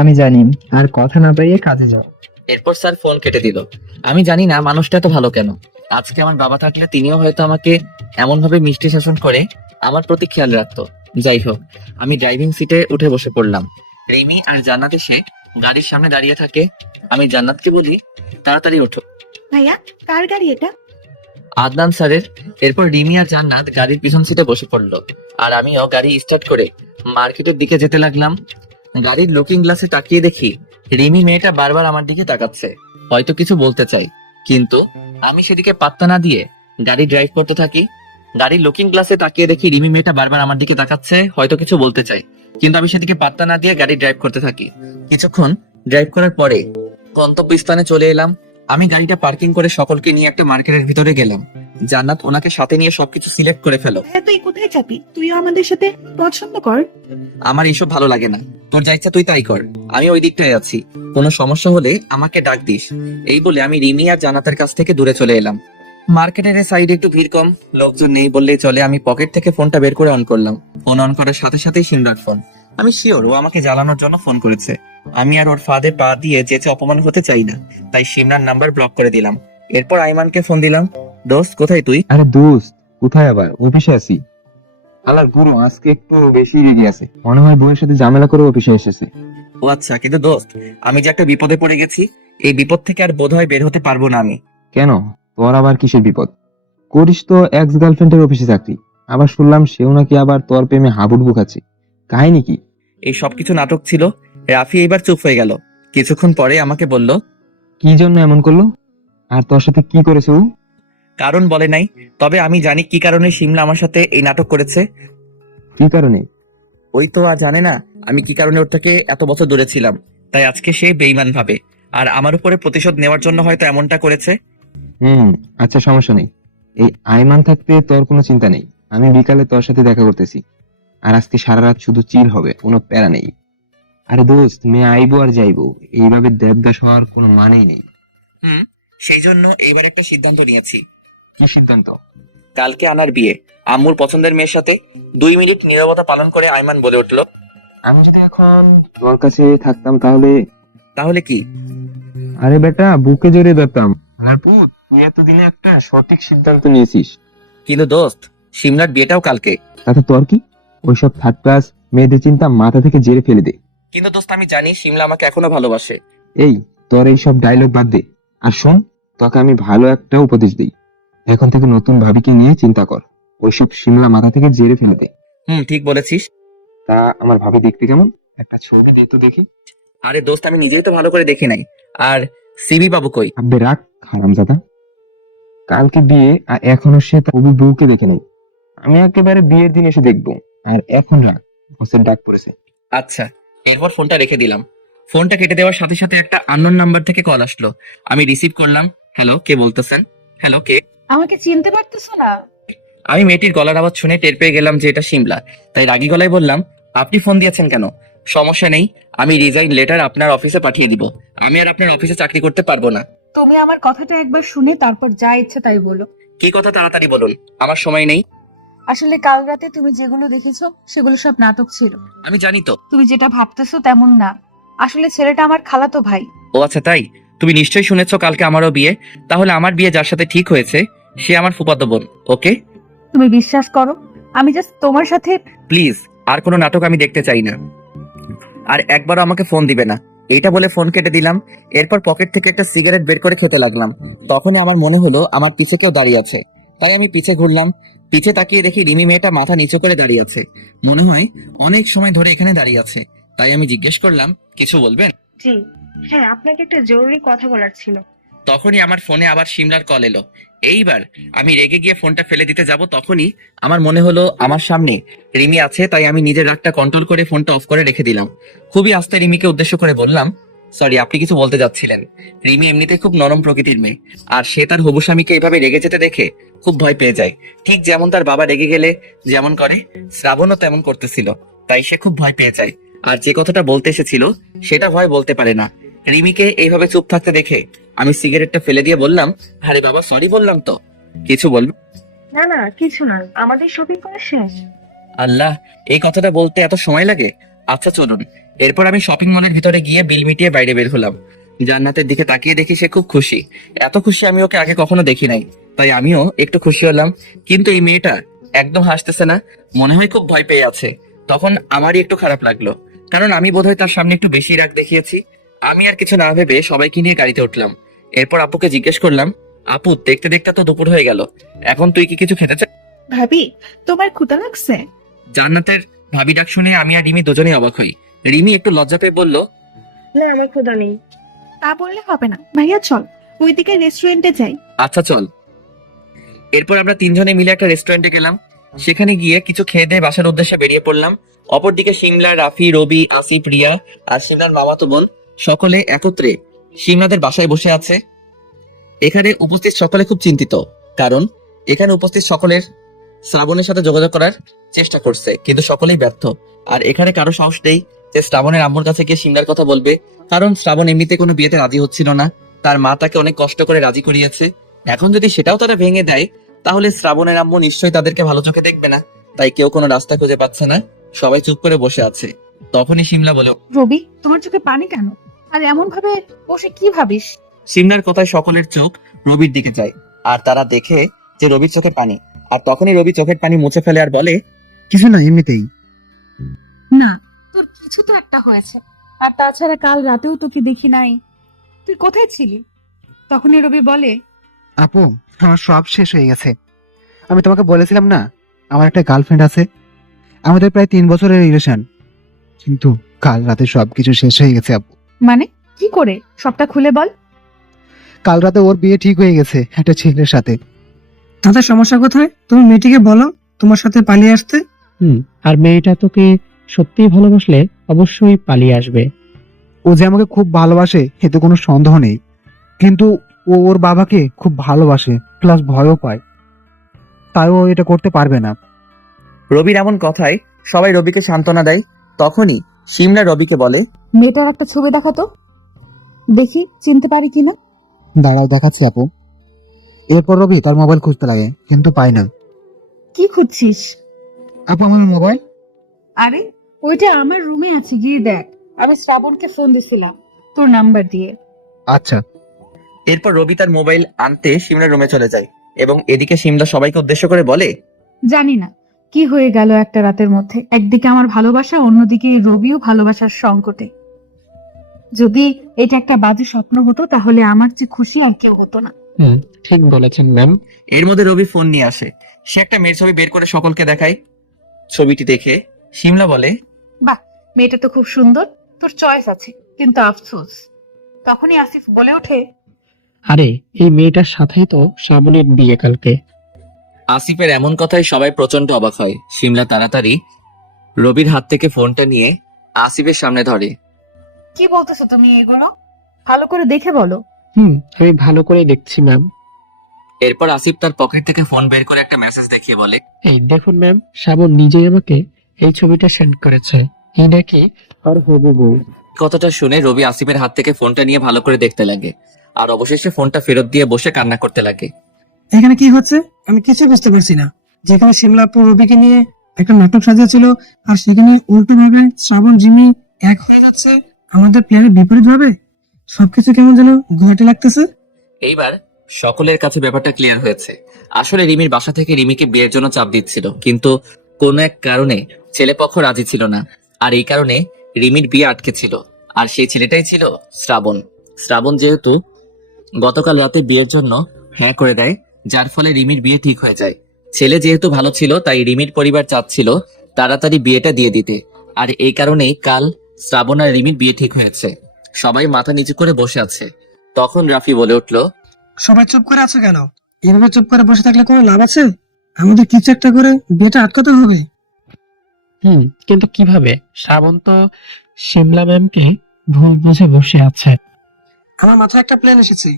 আমি জানি, আর কথা না বাড়িয়ে কাজে যাও। এরপর স্যার ফোন কেটে দিল। আমি জানি না মানুষটা এত ভালো কেন। আজকে আমার বাবা থাকলে তিনিও হয়তো আমাকে এমন ভাবে মিষ্টি শাসন করে আমার প্রতি খেয়াল রাখতো। যাই হোক, আমি ড্রাইভিং সিটে উঠে বসে পড়লাম। রিমি আর জান্নাত এসে গাড়ির সামনে দাঁড়িয়ে থাকে। আমি জান্নাতকে বলি, তাড়াতাড়ি ওঠো। ভাইয়া, কার গাড়ি এটা? আদনান স্যারের। এরপর রিমি আর জান্নাত গাড়ির পিছন সিটে বসে পড়লো আর আমিও গাড়ি স্টার্ট করে মার্কেটের দিকে যেতে লাগলাম। গাড়ির লুকিং গ্লাসে তাকিয়ে দেখি রিমি মেয়েটা বারবার আমার দিকে তাকাচ্ছে, হয়তো কিছু বলতে চাই, কিন্তু আমি সেদিকে পাত্তা না দিয়ে গাড়ি ড্রাইভ করতে থাকি। গাড়ির লুকিং গ্লাসে তাকিয়ে দেখি রিমি মেয়েটা বারবার আমার দিকে তাকাচ্ছে, হয়তো কিছু বলতে চাই, কিন্তু আমি সেদিকে পাত্তা না দিয়ে গাড়ি ড্রাইভ করতে থাকি। কিছুক্ষণ ড্রাইভ করার পরে গন্তব্যস্থানে চলে এলাম। আমি গাড়িটা পার্কিং করে সকলকে নিয়ে একটা মার্কেটের ভিতরে গেলাম। জান্নাত ওনাকে সাথে নিয়ে সবকিছু সিলেক্ট করে ফেলো। ভাইয়া, তুই কোথায় যাবি? তুইও আমাদের সাথে পছন্দ কর। আমার এইসব ভালো লাগে না, তোর যা ইচ্ছা তুই তাই কর, আমি ওই দিকটায় আছি, কোনো সমস্যা হলে আমাকে ডাক দিস। এই বলে আমি রিমি আর জান্নাতের কাছ থেকে দূরে চলে এলাম। মার্কেটের সাইডে একটু ভিড় কম, লোকজন নেই বললেই চলে। আমি পকেট থেকে ফোনটা বের করে অন করলাম। ফোন অন করার সাথে সাথেই সিমরার ফোন। আমি শিওর ও আমাকে জ্বালানোর জন্য ফোন করেছে। আমি আর ওর ফাঁদে পা দিয়ে যেচে অপমান হতে চাই না, তাই সিমরার নাম্বার ব্লক করে দিলাম। এরপর আইমানকে ফোন দিলাম। দোস্ত, কোথায় তুই? আরে দোস্ত, কোথায় আবার? অফিসে আছি। আলার বুড়ো আজকে একটু বেশি রেগে আছে, মনে হয় বউয়ের সাথে ঝামেলা করে অফিসে এসেছে। ও আচ্ছা, কিন্তু দোস্ত, আমি যে একটা বিপদে পড়ে গেছি, এই বিপদ থেকে আর বোধহয় বের হতে পারবো না আমি। কেন? তোর আবার কিসের বিপদ? করিস তো এক্স গার্লফ্রেন্ডের অফিসে চাকরি, আবার শুনলাম সেও নাকি আবার তোর প্রেমে হাবুডুবু খাচ্ছে। কাহিনী কি? এই সবকিছু নাটক ছিল। রাফি এবার চুপ হয়ে গেল। কিছুক্ষণ পরে আমাকে বলল, কি জন্য এমন করলো? আর তোর সাথে কি করেছে ও? কারণ বলে নাই, তবে আমি জানি কি কারণে শিমলা আমার সাথে এই নাটক করেছে। কি কারণে? ওই তো আর জানে না আমি কি কারণে ওর থেকে এত বছর দূরে ছিলাম। তাই আজকে সে বেইমান ভাবে, আর আমার উপরে প্রতিশোধ নেওয়ার জন্য হয়তো এমনটা করেছে। আচ্ছা, সমস্যা নেই। এই আইমান থাকতে তোর কোনো চিন্তা নেই। আমি বিকালে তোর সাথে দেখা করতেছি। আর আজকে সারা রাত শুধু চিল হবে, কোনো প্যারা নেই। আরে দোস্ত, মেয়ে আইবো আর যাইবো, এইভাবে দেবদাস হওয়ার কোনো মানেই নেই। সেই জন্য এইবার একটা সিদ্ধান্ত নিয়েছি। কি সিদ্ধান্ত? কালকে আনার বিয়ে আম্মুর পছন্দের মেয়ের সাথে। 2 মিনিট নীরবতা পালন করে আইমান বলে উঠল, আমি যদি এখন তোর কাছে থাকতাম তাহলে? তাহলে কি? আরে বেটা, বুকে জড়িয়ে ধরতাম। আর পুত, তুই এতদিনে একটা সঠিক সিদ্ধান্ত নিয়েছিস। কিন্তু দোস্ত, শিমলার বিয়েটাও কালকে। তাতে তোর কি? ওইসব থার্ড ক্লাস মেয়েদের চিন্তা মাথা থেকে জেরে ফেলে দে। কিন্তু দোস্ত, আমি জানি শিমলা আমাকে এখনো ভালোবাসে। এই, তোর এইসব ডায়লগ বাদ দে। আর শোন, তোকে আমি ভালো একটা উপদেশ দিই। এখন থেকে নতুন ভাবিকে নিয়ে চিন্তা কর। ওইসব শিমলা মাথা থেকে জেরে ফেলে দে। ঠিক বলেছিস। তা আমার ভাবি দেখতে কেমন? একটা ছবি দে তো দেখি। আরে দোস্ত, আমি নিজেই তো ভালো করে দেখি নাই। আর সিবি বাবু কই? আব্বে রাখ, হারামজাদা। কালকে বিয়ে আর এখনো সে তার হবু বউকে দেখে নেই। আমি একেবারে বিয়ের দিন এসে দেখবো। আর এখন রাখ, বসের ডাক পড়েছে। আচ্ছা। এরপর ফোনটা রেখে দিলাম। ফোনটা কেটে দেওয়ার সাথে সাথে একটা আননোন নাম্বার থেকে কল আসলো। আমি রিসিভ করলাম। হ্যালো, কে বলতেছেন? হ্যালো, কে? আমাকে চিনতে পারতেছো না? আমি মেয়েটির গলার আওয়াজ শুনে টের পেয়ে গেলাম যে এটা শিমলা। তাই রাগী গলায় বললাম, আপনি ফোন দিয়েছেন কেন? সমস্যা নেই, আমি রিজাইন লেটার আপনার অফিসে পাঠিয়ে দিব। আমি আর আপনার অফিসে চাকরি করতে পারবো না। তুমি আমার কথাটা একবার শুনে তারপর যা ইচ্ছে তাই বলো। কি কথা, তাড়াতাড়ি বলুন, আমার সময় নেই। আসলে কাল রাতে তুমি যেগুলো দেখেছো সেগুলো সব নাটক ছিল। আমি জানি তো। তুমি যেটা ভাবতেছো তেমন না। আসলে ছেলেটা আমার খালাতো ভাই। ও আচ্ছা, তাই? তুমি নিশ্চয়ই শুনেছো কালকে আমারও বিয়ে। তাহলে আমার বিয়ে যার সাথে ঠিক হয়েছে সে আমার ফুফাতো বোন। ওকে, তুমি বিশ্বাস করো, আমি জাস্ট তোমার সাথে। প্লিজ, আর কোনো নাটক আমি দেখতে চাই না। আর একবারও আমাকে ফোন দিবে না। এইটা বলে ফোন কেটে দিলাম। এরপর পকেট থেকে একটা সিগারেট বের করে খেতে লাগলাম। তখনই আমার মনে হলো আমার পিছে কেউ দাঁড়িয়ে আছে। তাই আমি পিছে ঘুরলাম। পিছে তাকিয়ে দেখি রিমি মেয়েটা মাথা নিচু করে দাঁড়িয়ে আছে। মনে হয় অনেক সময় ধরে এখানে দাঁড়িয়ে আছে। তাই আমি জিজ্ঞেস করলাম, কিছু বলবেন? জি, হ্যাঁ, আপনাকে একটা জরুরি কথা বলার ছিল। তখনই আমার ফোনে আবার সিমলার কল এলো। এইবার আমি রেগে গিয়ে ফোনটা ফেলে দিতে যাব, তখনই আমার মনে হলো আমার সামনে রিমি আছে। তাই আমি নিজের রাগটা কন্ট্রোল করে ফোনটা অফ করে রেখে দিলাম। খুবই আস্তে রিমিকে উদ্দেশ্য করে বললাম, সরি, আপনি কিছু বলতে যাচ্ছিলেন। রিমি এমনিতে খুব নরম প্রকৃতির মেয়ে, আর সে তার হবু স্বামীকে এভাবে রেগে যেতে দেখে খুব ভয় পেয়ে যায়। ঠিক যেমন তার বাবা রেগে গেলে যেমন করে, শ্রাবণও তেমন করতেছিল। তাই সে খুব ভয় পেয়ে যায়, আর যে কথাটা বলতে এসেছিল সেটা ভয় বলতে পারে না। রিমিকে এইভাবে চুপ থাকতে দেখে আমি সিগারেটটা ফেলে দিয়ে বললাম, আরে বাবা, সরি বললাম তো। কিছু বলবো? না না, কিছু না, আমাদের শপিং করা শেষ। আল্লাহ, এই কথাটা বলতে এত সময় লাগে? আচ্ছা চলুন। এরপর আমি শপিং মলের ভিতরে গিয়ে বিল মিটিয়ে বাইরে বের হলাম। জান্নাতের দিকে তাকিয়ে দেখি সে খুব খুশি। এত খুশি আমি ওকে আগে কখনো দেখি নাই। তাই আমিও একটু খুশি হলাম। কিন্তু এই মেয়েটা একদম হাসতেছে না, মনে হয় খুব ভয় পেয়ে আছে। তখন আমারই একটু খারাপ লাগলো, কারণ আমি বোধহয় তার সামনে একটু বেশি রাগ দেখিয়েছি। আমি আর কিছু না ভেবে সবাইকে নিয়ে গাড়িতে উঠলাম। এরপর আপুকে জিজ্ঞেস করলাম, আপু, দেখতে দেখতে তো দুপুর হয়ে গেল, এখন তুই কি কিছু খেতে চাস? ভাবি, তোমার ক্ষুধা লাগছে? জান্নাতের ভাবি ডাক শুনে আমি আর রিমি দুজনেই অবাক হই। রিমি একটু লজ্জা পেয়ে বলল, না, আমার ক্ষুধা নেই। তা বললে হবে না ভাইয়া, চল ওইদিকে রেস্টুরেন্টে যাই। আচ্ছা চল। এরপর আমরা তিনজনে মিলে একটা রেস্টুরেন্টে গেলাম। সেখানে গিয়ে কিছু খেয়ে দিয়ে বাসার উদ্দেশ্যে বেরিয়ে পড়লাম। অপরদিকে সিমলা, রাফি, রবি, আসিফ, রিয়া আর সিমলার মামাতো বোন সকলে একত্রে সিমলাদের বাসায় বসে আছে। এখানে উপস্থিত সকলে খুব চিন্তিত, কারণ এখানে উপস্থিত সকলের শ্রাবণের সাথে যোগাযোগ করার চেষ্টা করছে, কিন্তু সকলেই ব্যর্থ। আর এখানে কারো সাহস নেই যে শ্রাবণের আম্মুর কাছে গিয়ে সিমলার কথা বলবে, কারণ শ্রাবণ এমনিতে কোনো বিয়েতে রাজি হচ্ছিল না। তার মা তাকে অনেক কষ্ট করে রাজি করিয়েছে। এখন যদি সেটাও তারা ভেঙে দেয় তাহলে শ্রাবণের আম্মু নিশ্চয়ই তাদেরকে ভালো চোখে দেখবে না। তাই কেউ কোনো রাস্তা খুঁজে পাচ্ছে না, সবাই চুপ করে বসে আছে। তখনই শিমলা বলে, রবি, তোমার চোখে পানি কেন? আর এমন ভাবে বসে কি ভাবিস? শিমলার কথায় সকলের চোখ রবির দিকে যায়, আর তারা দেখে যে রবির চোখে পানি। আর তখনই রবি চোখের পানি মুছে ফেলে আর বলে, কিছু না, এমনিতেই। না, তোর কিছু তো একটা হয়েছে। আর তাছাড়া কাল রাতেও তোকে দেখি নাই, তুই কোথায় ছিলি? তখনই রবি বলে, আপু, আমার সব শেষ হয়ে গেছে। আমি তোমাকে বলেছিলাম না আমার একটা গার্লফ্রেন্ড আছে, আমাদের প্রায় 3 বছরের রিলেশন, কিন্তু কাল রাতে সবকিছু শেষ হয়ে গেছে আপু। মানে কি করে? সবটা খুলে বল। কাল রাতে ওর বিয়ে ঠিক হয়ে গেছে একটা ছেলের সাথে। তাতে সমস্যা কোথায়? তুমি মেয়েটিকে বলো তোমার সাথে পালিয়ে আসতে। আর মেয়েটা তোকে সত্যিই ভালোবাসলে অবশ্যই পালিয়ে আসবে। ও যে আমাকে খুব ভালোবাসে এতে কোনো সন্দেহ নেই, কিন্তু ও ওর বাবাকে খুব ভালোবাসে, প্লাস ভয়ও পায়, তাই ও এটা করতে পারবে না। রবির এমন কথায় সবাই রবিকে সান্ত্বনা দেয়। তখনই শিমলা রবিকে বলে, মেয়েটার একটা ছবি দেখাতো, দেখি চিনতে পারি কিনা। দাঁড়াও, দেখাচ্ছি আপু। এরপর রবি তার মোবাইল খুঁজতে লাগে, কিন্তু পায় না। কি খুঁজছিস? আপু, আমার মোবাইল। আরে ওইটা আমার রুমে আছে, গিয়ে দেখ। আমি শ্রাবণকে ফোন দিছিলাম তোর নাম্বার দিয়ে। আচ্ছা। এরপর রবি তার মোবাইল আনতে শিমলার রুমে চলে যায় এবং এদিকে শিমলা সবাইকে উদ্দেশ্য করে বলে, জানি না কি হয়ে গেল একটা রাতের মধ্যে। একদিকে আমার ভালোবাসা, অন্যদিকে এই রবিও ভালোবাসার সংকটে। যদি এটা একটা বাজে স্বপ্ন হতো তাহলে আমার চেয়ে খুশি আর কেউ হতো না। ঠিক বলেছেন ম্যাম। এর মধ্যে রবি ফোন নিয়ে আসে। সে একটা মেয়ের ছবি বের করে সকলকে দেখায়। ছবিটি দেখে শিমলা বলে, বাহ, মেয়েটা তো খুব সুন্দর, তোর চয়েস আছে, কিন্তু আফসোস। তখনই আসিফ বলে ওঠে, আরে এই মেয়েটার সাথেই তো শ্রাবণের বিয়ে কালকে। আসিফের এমন কথায় সবাই প্রচন্ড অবাক হয়। শিমলা তাড়াতাড়ি রবির হাত থেকে ফোনটা নিয়ে আসিফের সামনে ধরে। কি বলতেছো তুমি এগুলো? ভালো করে দেখে বলো। আমি ভালো করে দেখছি ম্যাম। এরপর আসিফ তার পকেট থেকে ফোন বের করে একটা মেসেজ দেখিয়ে বলে, এই দেখুন ম্যাম, শ্রাবণ নিজেই আমাকে এই ছবিটা সেন্ড করেছে। এই নাকি আর হবু বউ। কথাটা শুনে রবি আসিফের হাত থেকে ফোনটা নিয়ে ভালো করে দেখতে লাগে আর অবশেষে ফোনটা ফেরত দিয়ে বসে কান্না করতে লাগে। এখানে কি হচ্ছে আমি কিছু বুঝতে পারছি না। যেখানে শিমলা আপু রবিকে নিয়ে একটা নাটক সাজিয়েছিল, আর সেখানে উল্টো ভাবে শ্রাবণ জিমি এক হয়ে যাচ্ছে আমাদের প্ল্যানের বিপরীত ভাবে। সবকিছু কেমন যেন ঘটে লাগতেছে। এইবার সকলের কাছে ব্যাপারটা ক্লিয়ার হয়েছে। আসলে রিমির বাসা থেকে রিমিকে বিয়ের জন্য চাপ দিচ্ছিল, কিন্তু কোনো এক কারণে ছেলেপক্ষ রাজি ছিল না। আর এই কারণে রিমির বিয়ে আটকে ছিল। আর সেই ছেলেটাই ছিল শ্রাবণ। শ্রাবণ যেহেতু গতকাল রাতে বিয়ের জন্য হ্যাঁ করে দেয়, যার ফলে রিমির বিয়ে ঠিক হয়ে যায়। ছেলে যেহেতু ভালো ছিল তাই রিমির পরিবার চাচ্ছিল তাড়াতাড়ি বিয়েটা দিয়ে দিতে। আর এই কারণেই কাল শ্রাবণ আর রিমির বিয়ে ঠিক হয়েছে। সবাই মাথা নিচু করে বসে আছে। তখন রাফি বলে উঠল, সবাই চুপ করে আছো কেন? এভাবে চুপ করে বসে থাকলে কোনো লাভ আছে? আমাদের কিছু একটা করে বিয়েটা আটকাতে হবে। কিন্তু কিভাবে? শ্রাবণ তো শিমলা ম্যামকে ভুল বুঝে বসে আছে। আমার মাথায় একটা প্ল্যান এসেছে।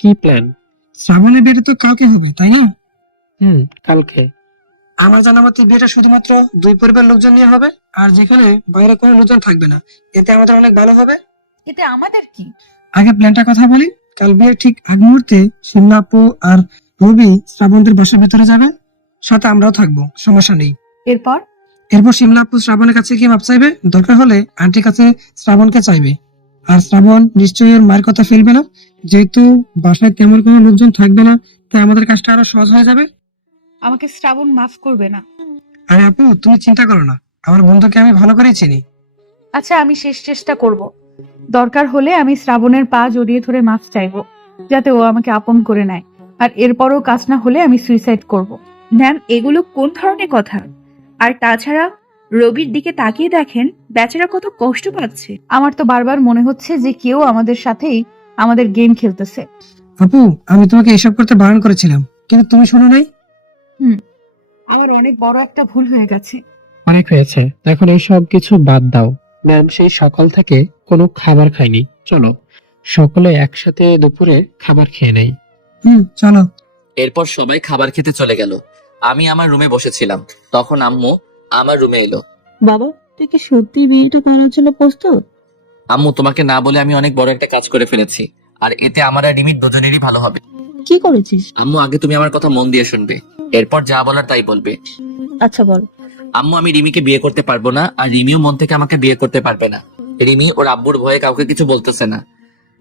কি প্ল্যান? শ্রাবণের বিয়েটা তো কালকে হবে, তাই না? কালকে। আমার জানা মতে বিয়েটা শুধুমাত্র দুই পরিবার লোকজন নিয়ে হবে, আর যেখানে বাইরে কোনো লোকজন থাকবে না। এতে আমাদের অনেক ভালো হবে। এতে আমাদের কি? আগে প্ল্যানটা কথা বলি। কাল বিয়ের ঠিক আগ মুহূর্তে শিমলা আপু আর রবি শ্রাবণদের বাসার ভিতরে যাবে, সাথে আমরাও থাকবো, সমস্যা নেই। এরপর এরপর শিমলা আপু শ্রাবণের কাছে গিয়ে মাপ চাইবে, দরকার হলে আন্টির কাছে শ্রাবণকে চাইবে। আর শ্রাবণ নিশ্চয়ই এর মায়ের কথা ফেলবে না, যেহেতু বাসায় তেমন কোনো লোকজন থাকবে না, তাই আমাদের কাজটা আরো সহজ হয়ে যাবে। আমাকে শ্রাবণ মাফ করবে না। আরে আপু, তুমি চিন্তা করো না, আমার বন্ধুকে আমি ভালো করেই চিনি। আচ্ছা, আমি শেষ চেষ্টা করব। দরকার হলে আমি শ্রাবণের পা জড়িয়ে ধরে মাফ চাইবো, যাতে ও আমাকে আপন করে নেয়। আর এরপরও কাজ না হলে আমি সুইসাইড করব। ম্যাম, এগুলো কোন ধরনের কথা? আর তাছাড়া রবির দিকে তাকিয়ে দেখেন, বেচারা কত কষ্ট পাচ্ছে। আমার তো বারবার মনে হচ্ছে যে কেউ আমাদের সাথেই আমাদের গেম খেলতেছে। আপু, আমি তোমাকে এসব করতে বারণ করেছিলাম, কিন্তু তুমি শোনো নাই। আমার অনেক বড় একটা ভুল হয়ে গেছে। অনেক হয়েছে, এখন এই সব কিছু বাদ দাও। ম্যাম সেই সকাল থেকে কোনো খাবার খায়নি। চলো সকলে একসাথে দুপুরে খাবার খেয়ে নেই। চলো। এরপর সবাই খাবার খেতে চলে গেল। আমি আমার রুমে বসেছিলাম, তখন আম্মু আমার রুমে এলো। বাবা, তুই কি সত্যি বিয়েটা করার জন্য প্রস্তুত? আম্মু, তোমাকে না বলে আমি অনেক বড় একটা কাজ করে ফেলেছি, আর এতে আমার আর রিমির দুজনেরই ভালো হবে। কি করেছিস? আম্মু, আগে তুমি আমার কথা মন দিয়ে শুনবে, এরপর যা বলার তাই বলবে। আচ্ছা বল। আম্মু, আমি রিমিকে বিয়ে করতে পারবো না, আর রিমিও মন থেকে আমাকে বিয়ে করতে পারবে না। রিমি ওর আব্বুর ভয়ে কাউকে কিছু বলতেছে না।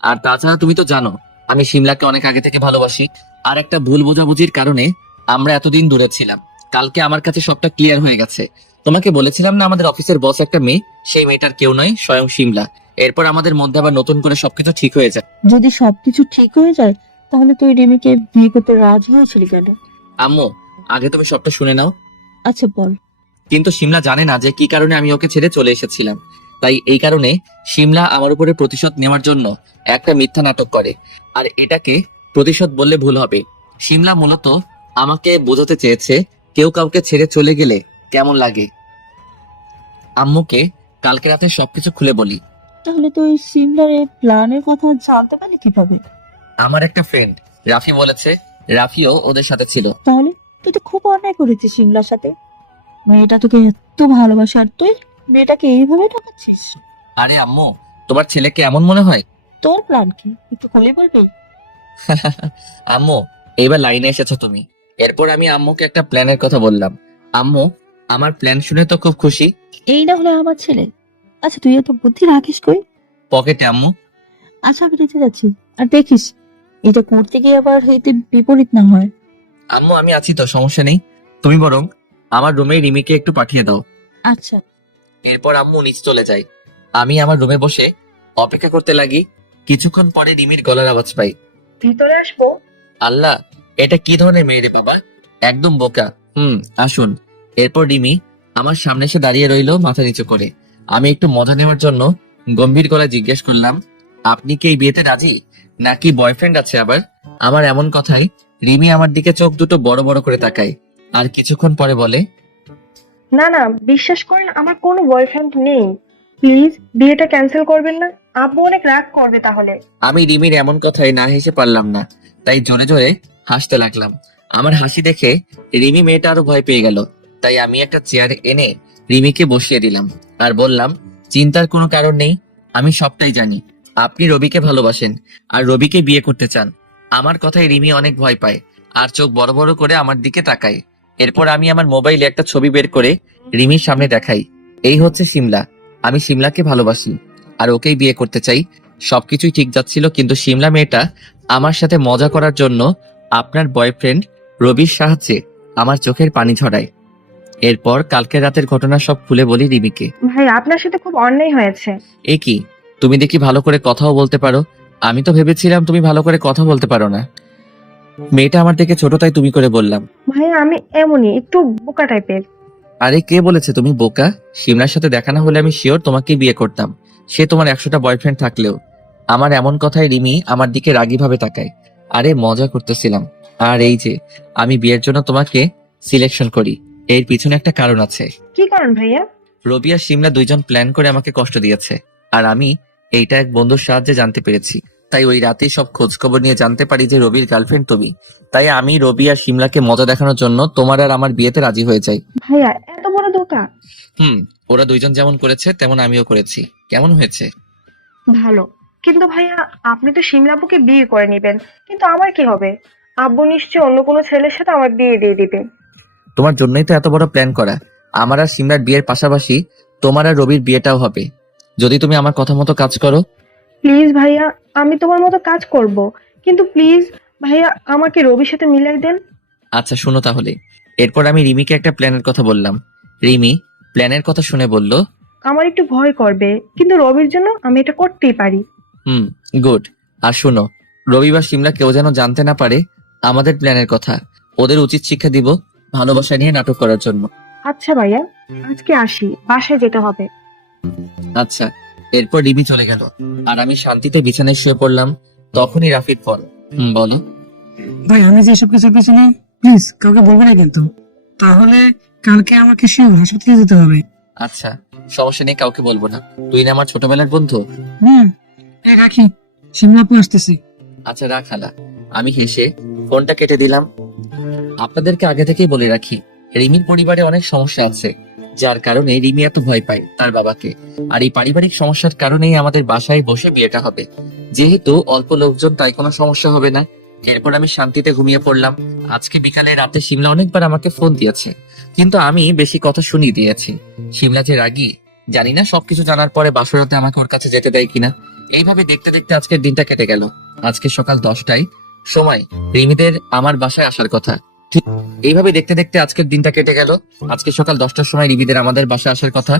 আর তাছাড়া তুমি তো জানো আমি শিমলাকে অনেক আগে থেকে ভালোবাসি। আর একটা ভুল বোঝাবুঝির কারণে আমরা এতদিন দূরে ছিলাম। কালকে আমার কাছে সবটা ক্লিয়ার হয়ে গেছে। তোমাকে বলেছিলাম না আমাদের অফিসের বস একটা মেয়ে, সেই মেয়েটার কেউ নয়, স্বয়ং শিমলা। এরপর আমাদের মধ্যে আবার নতুন করে সবকিছু ঠিক হয়ে যায়। যদি সবকিছু ঠিক হয়ে যায় তাহলে তুই রিমিকে বিয়ে করতে রাজি হয়েছিলি কেন? আম্মু, আগে তুমি সবটা শুনে নাও। আচ্ছা বল। কিন্তু শিমলা জানে না যে কি কারণে আমি ওকে ছেড়ে চলে এসেছিলাম। তাই এই কারণে শিমলা আমার উপরে প্রতিশোধ নেওয়ার জন্য একটা মিথ্যা নাটক করে। আর এটাকে প্রতিশোধ বললে ভুল হবে। শিমলা মূলত আমাকে বোঝাতে চেয়েছে কেউ কাউকে ছেড়ে চলে গেলে কেমন লাগে। আম্মুকে কালকে রাতে সবকিছু খুলে বলি। তাহলে তুই সিমলার এই প্ল্যানের কথা জানতে পারলি কিভাবে? আমার একটা ফ্রেন্ড রাফি বলেছে, রাফিও ওদের সাথে ছিল। তাহলে তুই তো খুব অন্যায় করেছিস সিমলার সাথে। মেয়েটা তোকে এত ভালোবাসে আর তুই মেয়েটাকে এইভাবে ঠকাচ্ছিস। আরে আম্মু, তোমার ছেলেকে এমন মনে হয়? তোর প্ল্যান কি একটু খুলে বলবি? আম্মু, এইবার লাইনে এসেছো তুমি। এরপর আমি আম্মুকে একটা প্ল্যানের কথা বললাম। আম্মু আমার প্ল্যান শুনে তো খুব খুশি। এই না হলে আমার ছেলে। আচ্ছা তুই এত বুদ্ধি রাখিস কই? পকেটে আম্মু। আচ্ছা আমি রেখে যাচ্ছি। আর দেখিস এটা করতে গিয়ে আবার হয়তো বিপরীত না হয়। আম্মু আমি আছি তো, সমস্যা নেই। তুমি বরং আমার রুমে রিমিকে একটু পাঠিয়ে দাও। আচ্ছা। এরপর আম্মু নিচে চলে যায়। আমি আমার রুমে বসে অপেক্ষা করতে লাগি। কিছুক্ষণ পরে রিমির গলার আওয়াজ পাই। ভিতরে আসবো? আল্লাহ, এটা কি ধরনের মেয়ে রে বাবা, একদম বোকা। আসুন। এরপর রিমি আমার সামনে এসে দাঁড়িয়ে রইলো মাথা নিচু করে। আমি একটু মজা নেওয়ার জন্য গম্ভীর গলায় জিজ্ঞেস করলাম, আপনি কি এই বিয়েতে রাজি, নাকি বয়ফ্রেন্ড আছে আবার? আমার এমন কথাই রিমি আমার দিকে চোখ দুটো বড় বড় করে তাকায়। আর কিছুক্ষণ পরে বলে, না না, বিশ্বাস করেন আমার কোনো বয়ফ্রেন্ড নেই। প্লিজ বিয়েটা ক্যান্সেল করবেন না, আব্বু অনেক রাগ করবে তাহলে। আমি রিমির এমন কথায় না হেসে পারলাম না, তাই জোরে জোরে হাসতে লাগলাম। আমার হাসি দেখে রিমি মেয়েটা আরো ভয় পেয়ে গেল। তাই আমি একটা চেয়ার এনে রিমিকে বসিয়ে দিলাম আর বললাম, চিন্তার কোনো কারণ নেই, আমি সবটাই জানি। আপনি রবিকে ভালোবাসেন আর রবিকে বিয়ে করতে চান। আমার কথায় রিমি অনেক ভয় পায় আর চোখ বড় বড় করে আমার দিকে তাকায়। এরপর আমি আমার মোবাইলে একটা ছবি বের করে রিমির সামনে দেখাই। এই হচ্ছে শিমলা, আমি শিমলাকে ভালোবাসি আর ওকেই বিয়ে করতে চাই। সবকিছুই ঠিক যাচ্ছিল, কিন্তু শিমলা মেয়েটা আমার সাথে মজা করার জন্য আপনার বয়ফ্রেন্ড রবির সাহায্যে আমার চোখের পানি ঝরায়। এরপর কালকের রাতের ঘটনা সব খুলে বলি রিমিকে। ভাই আপনার সাথে খুব অন্যায় হয়েছে। এ কি, তুমি দেখি ভালো করে কথাও বলতে পারো। আমি তো ভেবেছিলাম তুমি ভালো করে কথা বলতে পারো না। মেয়েটা আমার থেকে ছোট তাই তুমি করে বললাম। ভাই আমি এমনই একটু বোকা টাইপের। আরে কে বলেছে তুমি বোকা? শিমলার সাথে দেখা না হলে আমি শিওর তোমাকে বিয়ে করতাম, সে তোমার 100টা বয়ফ্রেন্ড থাকলেও। আমার এমন কথায় রিমি আমার দিকে রাগী ভাবে তাকায়। আরে মজা করতেছিলাম। আর এই যে আমি বিয়ের জন্য তোমাকে সিলেকশন করি, এর পিছনে একটা কারণ আছে। কি করেন ভাইয়া? রবি আর শিমলা দুইজন প্ল্যান করে আমাকে কষ্ট দিয়েছে, আর আমি এইটা এক বন্ধুর সাহায্যে জানতে পেরেছি। তাই ওই রাতেই সব খোঁজ খবর নিয়ে জানতে পারি যে রবির গার্লফ্রেন্ড তুমি। তাই আমি রবি আর শিমলাকে মজা দেখানোর জন্য তোমার আর আমার বিয়েতে রাজি হয়ে যাই। ভাইয়া এত বড় ধোকা! ওরা দুইজন যেমন করেছে তেমন আমিও করেছি। কেমন হয়েছে? ভালো। কিন্তু ভাইয়া আপনি তো শিমলা আব্বুকে বিয়ে করে নেবেন, কিন্তু আমার কি হবে? আব্বু নিশ্চয়ই অন্য কোনো ছেলের সাথে আমার বিয়ে দিয়ে দিবে। তোমার জন্যই তো এত বড় প্ল্যান করা। আমার আর শিমলার বিয়ের পাশাপাশি তোমার আর রবির বিয়েটাও হবে, যদি তুমি আমার কথা মতো কাজ করো। প্লিজ ভাইয়া, আমি তোমার মতো কাজ করব, কিন্তু প্লিজ ভাইয়া আমাকে রবির সাথে মিলাই দেন। আচ্ছা শোনো তাহলে। এরপর আমি রিমিকে একটা প্ল্যানের কথা বললাম। রিমি প্ল্যানের কথা শুনে বলল, আমার একটু ভয় করবে, কিন্তু রবির জন্য আমি এটা করতেই পারি। গুড। আর শোনো, রবি বা শিমলা কেউ যেন জানতে না পারে আমাদের প্ল্যানের কথা। ওদের উচিত শিক্ষা দিব ভালোবাসা নিয়ে নাটক করার জন্য। আচ্ছা ভাইয়া, আজকে আসি, বাসায় যেতে হবে। আচ্ছা। এরপর রিমি চলে গেল আর আমি শান্তিতে বিছানায় শুয়ে পড়লাম। তখনই রাফির ফোন। বলো। ভাই আমি যে এসব কিছুর পেছনে, প্লিজ কাউকে বলবে না কিন্তু। তাহলে কালকে আমাকে শিওর হাসপাতালে যেতে হবে। আচ্ছা সমস্যা নেই, কাউকে বলবো না। তুই না আমার ছোটবেলার বন্ধু। এই রাখি, সিমলাপু আসতেছি। আচ্ছা রাখ হালা। আমি হেসে ফোনটা কেটে দিলাম। আপনাদেরকে আগে থেকেই বলে রাখি, রিমির পরিবারে অনেক সমস্যা আছে, যার কারণে রিমি এত ভয় পায় তার বাবাকে। আর এই পারিবারিক সমস্যার কারণেই আমাদের বাসায় বসে বিয়েটা হবে। যেহেতু অল্প লোকজন, তাই কোনো সমস্যা হবে না। এরপর আমি শান্তিতে ঘুমিয়ে পড়লাম। আজকে বিকালে রাতে শিমলা অনেকবার আমাকে ফোন দিয়েছে, কিন্তু আমি বেশি কথা শুনিয়ে দিয়েছি। শিমলা যে রাগী জানি না, সবকিছু জানার পরে বাসরাতে আমাকে ওর কাছে যেতে দেয় কিনা। এইভাবে দেখতে দেখতে আজকের দিনটা কেটে গেল। আজকে সকাল 10টায় সময় রিমিদের আমার বাসায় আসার কথা। ঠিক এইভাবে দেখতে দেখতে আজকের দিনটা কেটে গেল। আজকে সকাল 10টার সময় রিমিদের আমাদের বাসায় আসার কথা।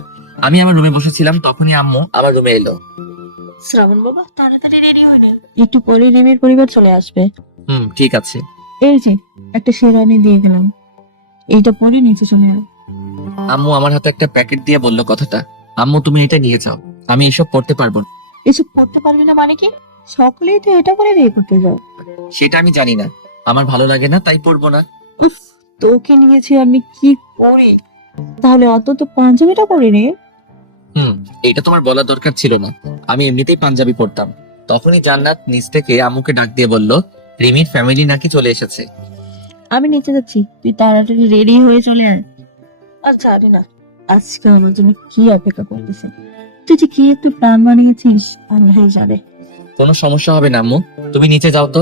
আমি আমার রুমে বসেছিলাম, তখনই আম্মু আমার রুমে এলো। শ্রাবণ বাবা তাড়াতাড়ি রেডি হয়ে নেন, একটু পরে রিমির পরিবার চলে আসবে। ঠিক আছে। এই যে একটা শেরওয়ানি দিয়ে গেলাম, এইটা পরে নিচে চলে আয়। আম্মু আমার হাতে একটা প্যাকেট দিয়ে বলল কথাটা, আম্মু তুমি এটা নিয়ে যাও, আমি এসব পড়তে পারবো না। এসব করতে পারবি না মানে কি? সকলেই তো এটা করে বিয়ে করতে যাও। সেটা আমি জানি না, আমার ভালো লাগে না তাই পড়বো না। উফ, তোকে নিয়েছি আমি কি করি? তাহলে অত তো পাঞ্জাবিটা পরে নে। এটা তোমার বলা দরকার ছিল না, আমি এমনিতেই পাঞ্জাবি পড়তাম। তখনই জান্নাত নিচ থেকে আম্মুকে ডাক দিয়ে বলল রিমির ফ্যামিলি নাকি চলে এসেছে। আমি নিচে যাচ্ছি, তুই তাড়াতাড়ি রেডি হয়ে চলে আয়। আর জানি না আজকে আমার জন্য কি অপেক্ষা করতেছে। তুই যে কি একটু প্ল্যান বানিয়েছিস আল্লাহ জানে। কোনো সমস্যা হবে না আম্মু, তুমি নিচে যাও তো।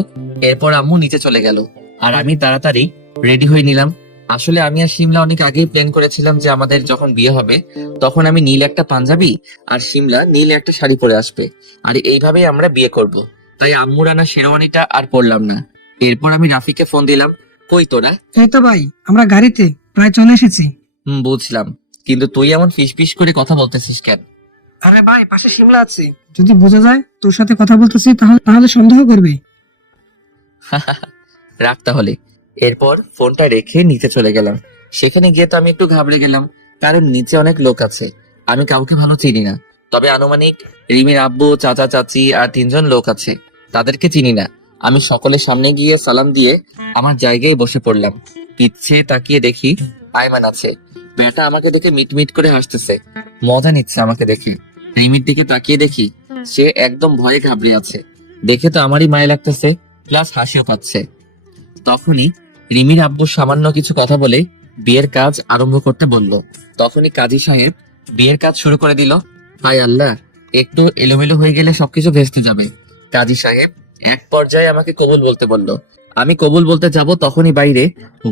এরপর আম্মু নিচে চলে গেল আর আমি তাড়াতাড়ি রেডি হয়ে নিলাম। আসলে আমি আর শিমলা অনেক আগেই প্ল্যান করেছিলাম যে আমাদের যখন বিয়ে হবে তখন আমি নীল একটা পাঞ্জাবি আর শিমলা নীল একটা শাড়ি পরে আসবে, আর এইভাবেই আমরা বিয়ে করব। তাই আম্মুর আনা শেরওয়ানিটা আর পরলাম না। এরপর আমি রাফিকে ফোন দিলাম, কই তোরা? এই তো ভাই, আমরা গাড়িতে প্রায় চলে এসেছি। বুঝলাম, কিন্তু তুই এমন ফিস করে কথা বলতেছিস কেন? আরে ভাই, পাশে শিমলা আছে, যদি বোঝা যায় তোর সাথে কথা বলতেছি তাহলে তাহলে সন্দেহ করবে। রাখ তাহলে। এরপর ফোনটা রেখে নিচে চলে গেলাম। সেখানে গিয়ে তো আমি একটু ঘাবড়ে গেলাম, কারণ নিচে অনেক লোক আছে। আমি কাউকে ভালো চিনি না, তবে আনুমানিক রিমির আব্বু, চাচা, চাচি আর 3জন লোক আছে, তাদেরকে চিনি না। আমি সকলের সামনে গিয়ে সালাম দিয়ে আমার জায়গায় বসে পড়লাম। পিছে তাকিয়ে দেখি আয়মান আছে। বেটা আমাকে দেখে মিটমিট করে হাসতেছে, মজা নিচ্ছে আমাকে দেখে। রিমির দিকে তাকিয়ে দেখি সে একদম ভয়ে ঘাবড়ে আছে। দেখে তো আমারই মায়া লাগতেছে, প্লাস হাসিও পাচ্ছে। তখনই রিমির আব্বু সামান্য কিছু কথা বলে বিয়ের কাজ আরম্ভ করতে বলল। তখনই কাজী সাহেব বিয়ের কাজ শুরু করে দিল। হায় আল্লাহ, একটু এলোমেলো হয়ে গেলে সবকিছু ভেস্তে যাবে। কাজী সাহেব এক পর্যায়ে আমাকে কবুল বলতে বলল। আমি কবুল বলতে যাব, তখনই বাইরে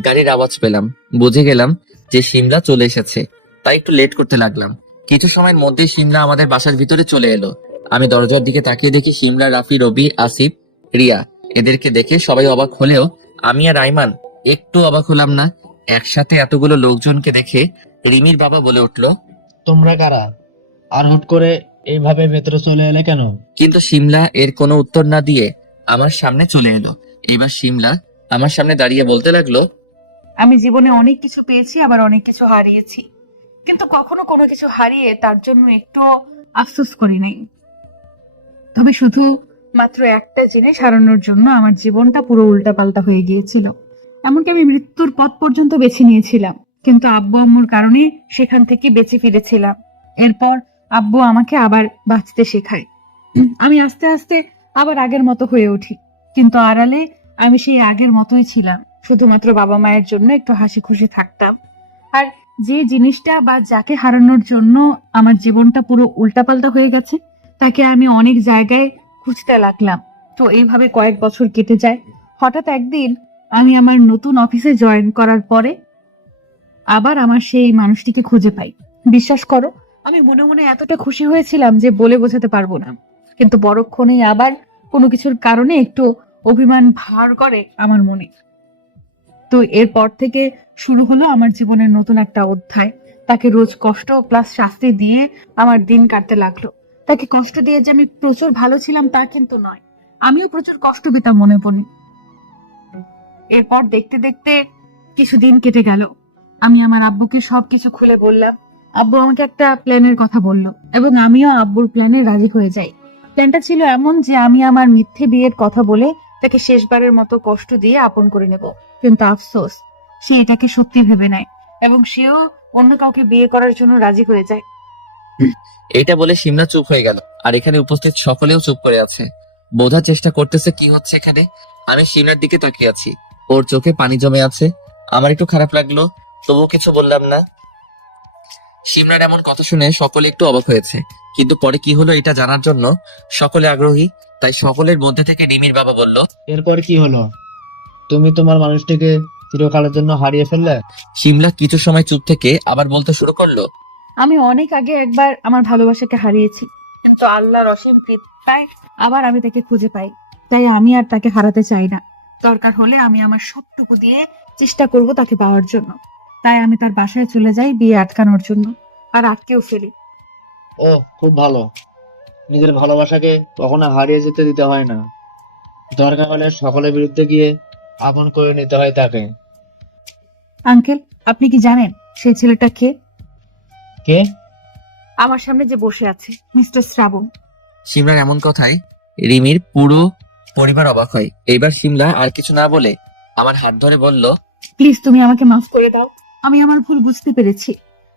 গাড়ির আওয়াজ পেলাম। বুঝে গেলাম যে শিমলা চলে এসেছে, তাই একটু লেট করতে লাগলাম। কিছু সময়ের মধ্যেই শিমলা আমাদের বাসার ভিতরে চলে এলো। আমি দরজার দিকে তাকিয়ে দেখি শিমলা, রাফি, রবি, আসিফ, রিয়া। এদেরকে দেখে সবাই অবাক হলেও আমি আর আইমান একটু অবাক হলাম না। একসাথে এতগুলো লোকজনকে দেখে রিমির বাবা বলে উঠলো, তোমরা কারা? আর হুট করে এইভাবে ভেতরে চলে এলে কেন? কিন্তু শিমলা এর কোনো উত্তর না দিয়ে আমার সামনে চলে এলো। এবার শিমলা আমার সামনে দাঁড়িয়ে বলতে লাগলো, আমি জীবনে অনেক কিছু পেয়েছি, আবার অনেক কিছু হারিয়েছি, কিন্তু কখনো কোনো কিছু হারিয়ে তার জন্য একটু আফসোস করি নাই। তবে শুধু মাত্র একটা জিনিস হারানোর জন্য আমার জীবনটা পুরো উল্টাপাল্টা হয়ে গিয়েছিল। এমনকি আমি মৃত্যুর পথ পর্যন্ত বেছে নিয়েছিলাম, কিন্তু আব্বু আম্মুর কারণে সেখান থেকে বেঁচে ফিরেছিলাম। এরপর আব্বু আমাকে আবার বাঁচতে শেখায়। আমি আস্তে আস্তে আবার আগের মতো হয়ে উঠি, কিন্তু আড়ালে আমি সেই আগের মতোই ছিলাম। শুধুমাত্র বাবা মায়ের জন্য একটু হাসি খুশি থাকতাম। আর যে জিনিসটা বা যাকে হারানোর জন্য আমার জীবনটা পুরো উল্টাপাল্টা হয়ে গেছে, তাকে আমি অনেক জায়গায় খুঁজতে লাগলাম। তো এইভাবে কয়েক বছর কেটে যায়। হঠাৎ একদিন আমি আমার নতুন অফিসে জয়েন করার পরে আবার আমার সেই মানুষটিকে খুঁজে পাই। বিশ্বাস করো, আমি মনে মনে এতটা খুশি হয়েছিলাম যে বলে বোঝাতে পারবো না। কিন্তু পরক্ষণেই আবার কোনো কিছুর কারণে একটু অভিমান ভার করে আমার মনে। তো এরপর থেকে শুরু হলো আমার জীবনের নতুন একটা অধ্যায়। তাকে রোজ কষ্ট প্লাস শাস্তি দিয়ে আমার দিন কাটতে লাগলো। তাকে কষ্ট দিয়ে যে আমি প্রচুর ভালো ছিলাম তা কিন্তু নয়, আমিও প্রচুর কষ্ট পেতাম মনে পড়ে। এরপর দেখতে দেখতে কিছুদিন কেটে গেল। আমি আমার আব্বুকে সবকিছু খুলে বললাম। আব্বু আমাকে একটা প্ল্যানের কথা বলল এবং আমিও আব্বুর প্ল্যানে রাজি হয়ে যাই। প্ল্যানটা ছিল এমন যে আমি আমার মিথ্যে বিয়ের কথা বলে তাকে শেষবারের মতো কষ্ট দিয়ে আপন করে নেব। কিন্তু আফসোস, সে এটাকে সত্যি ভেবে নেয় এবং সেও অন্য কাউকে বিয়ে করার জন্য রাজি হয়ে যায়। এটা বলে শিমলা চুপ হয়ে গেল, আর এখানে উপস্থিত সকলেও চুপ করে আছে, বোঝার চেষ্টা করতেছে কি হচ্ছে এখানে। আমি শিমলার দিকে তাকিয়ে আছি, ওর চোখে পানি জমে আছে। আমার একটু খারাপ লাগলো, তবুও কিছু বললাম না। শিমলার এমন কথা শুনে সকলে একটু অবাক হয়েছে, কিন্তু পরে কি হলো এটা জানার জন্য সকলে আগ্রহী। তাই সকলের মধ্যে থেকে রিমির বাবা বলল, এরপর কি হলো? তুমি তোমার মানুষটিকে চিরকালের জন্য হারিয়ে ফেললে? শিমলা কিছু সময় চুপ থেকে আবার বলতে শুরু করলো, আমি অনেক আগে একবার আমার ভালোবাসাকে হারিয়েছি, কিন্তু আল্লাহর অসীম কৃপায় আবার আমি তাকে খুঁজে পাই। তাই আমি আর তাকে হারাতে চাই না। দরকার হলে আমি আমার সবটুকু দিয়ে চেষ্টা করব তাকে পাওয়ার জন্য। তাই আমি তার বাসায় চলে যাই বিয়ে আটকানোর জন্য, আর আটকেও ফেলি। ও, খুব ভালো। নিজের ভালোবাসাকে কখনো হারিয়ে যেতে দিতে হয় না। দরকার হলে সকলের বিরুদ্ধে গিয়ে আপন করে নিতে হয় তাকে। আঙ্কেল, আপনি কি জানেন সেই ছেলেটা কে? কে? আমার সামনে যে বসে আছে, মিস্টার শ্রাবণ। শিমলার এমন কথায় রিমির পুরো পরিবার অবাক হয়। এইবার শিমলা আর কিছু না বলে আমার হাত ধরে বলল, প্লিজ তুমি আমাকে মাফ করে দাও। আমি আমার ভুল বুঝতে পেরেছি।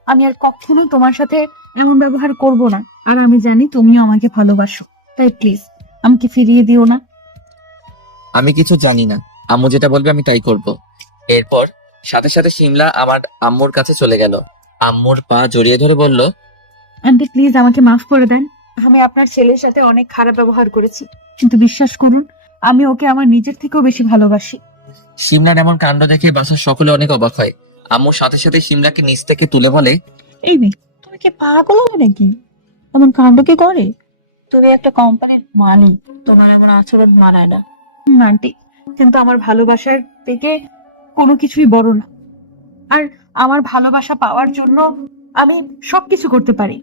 আমি আর কখনো তোমার সাথে এমন ব্যবহার করব না। আর আমি জানি তুমিও আমাকে ভালোবাসো। তাই প্লিজ আমাকে ফিরিয়ে দিও না। আমি কিছু জানি না, আম্মু যেটা বলবে আমি তাই করব। এরপর সাথে সাথে শিমলা আমার আম্মুর কাছে চলে গেল। আম্মুর পা জড়িয়ে ধরে বলল, আন্টি প্লিজ আমাকে মাফ করে দেন। আমি আপনার ছেলের সাথে অনেক খারাপ ব্যবহার করেছি, কিন্তু বিশ্বাস করুন আমি ওকে আমার নিজের থেকেও বেশি ভালোবাসি। শিমলার এমন কাণ্ড দেখে বাসার সকলে অনেক অবাক হয়। আম্মুর সাথে সাথে শিমলাকে নিচ থেকে তুলে বলে, এই মেয়ে, তুমি কি পাগল হবে নাকি? এমন কাণ্ড কি করে? তুমি একটা কোম্পানির মালিক, তোমার এমন আচরণ মানায় না। আন্টি, কিন্তু আমার ভালোবাসার থেকে কোনো কিছুই বড় না। আর আমার ভালোবাসা পাওয়ার জন্য আমি সবকিছু করতে পারি।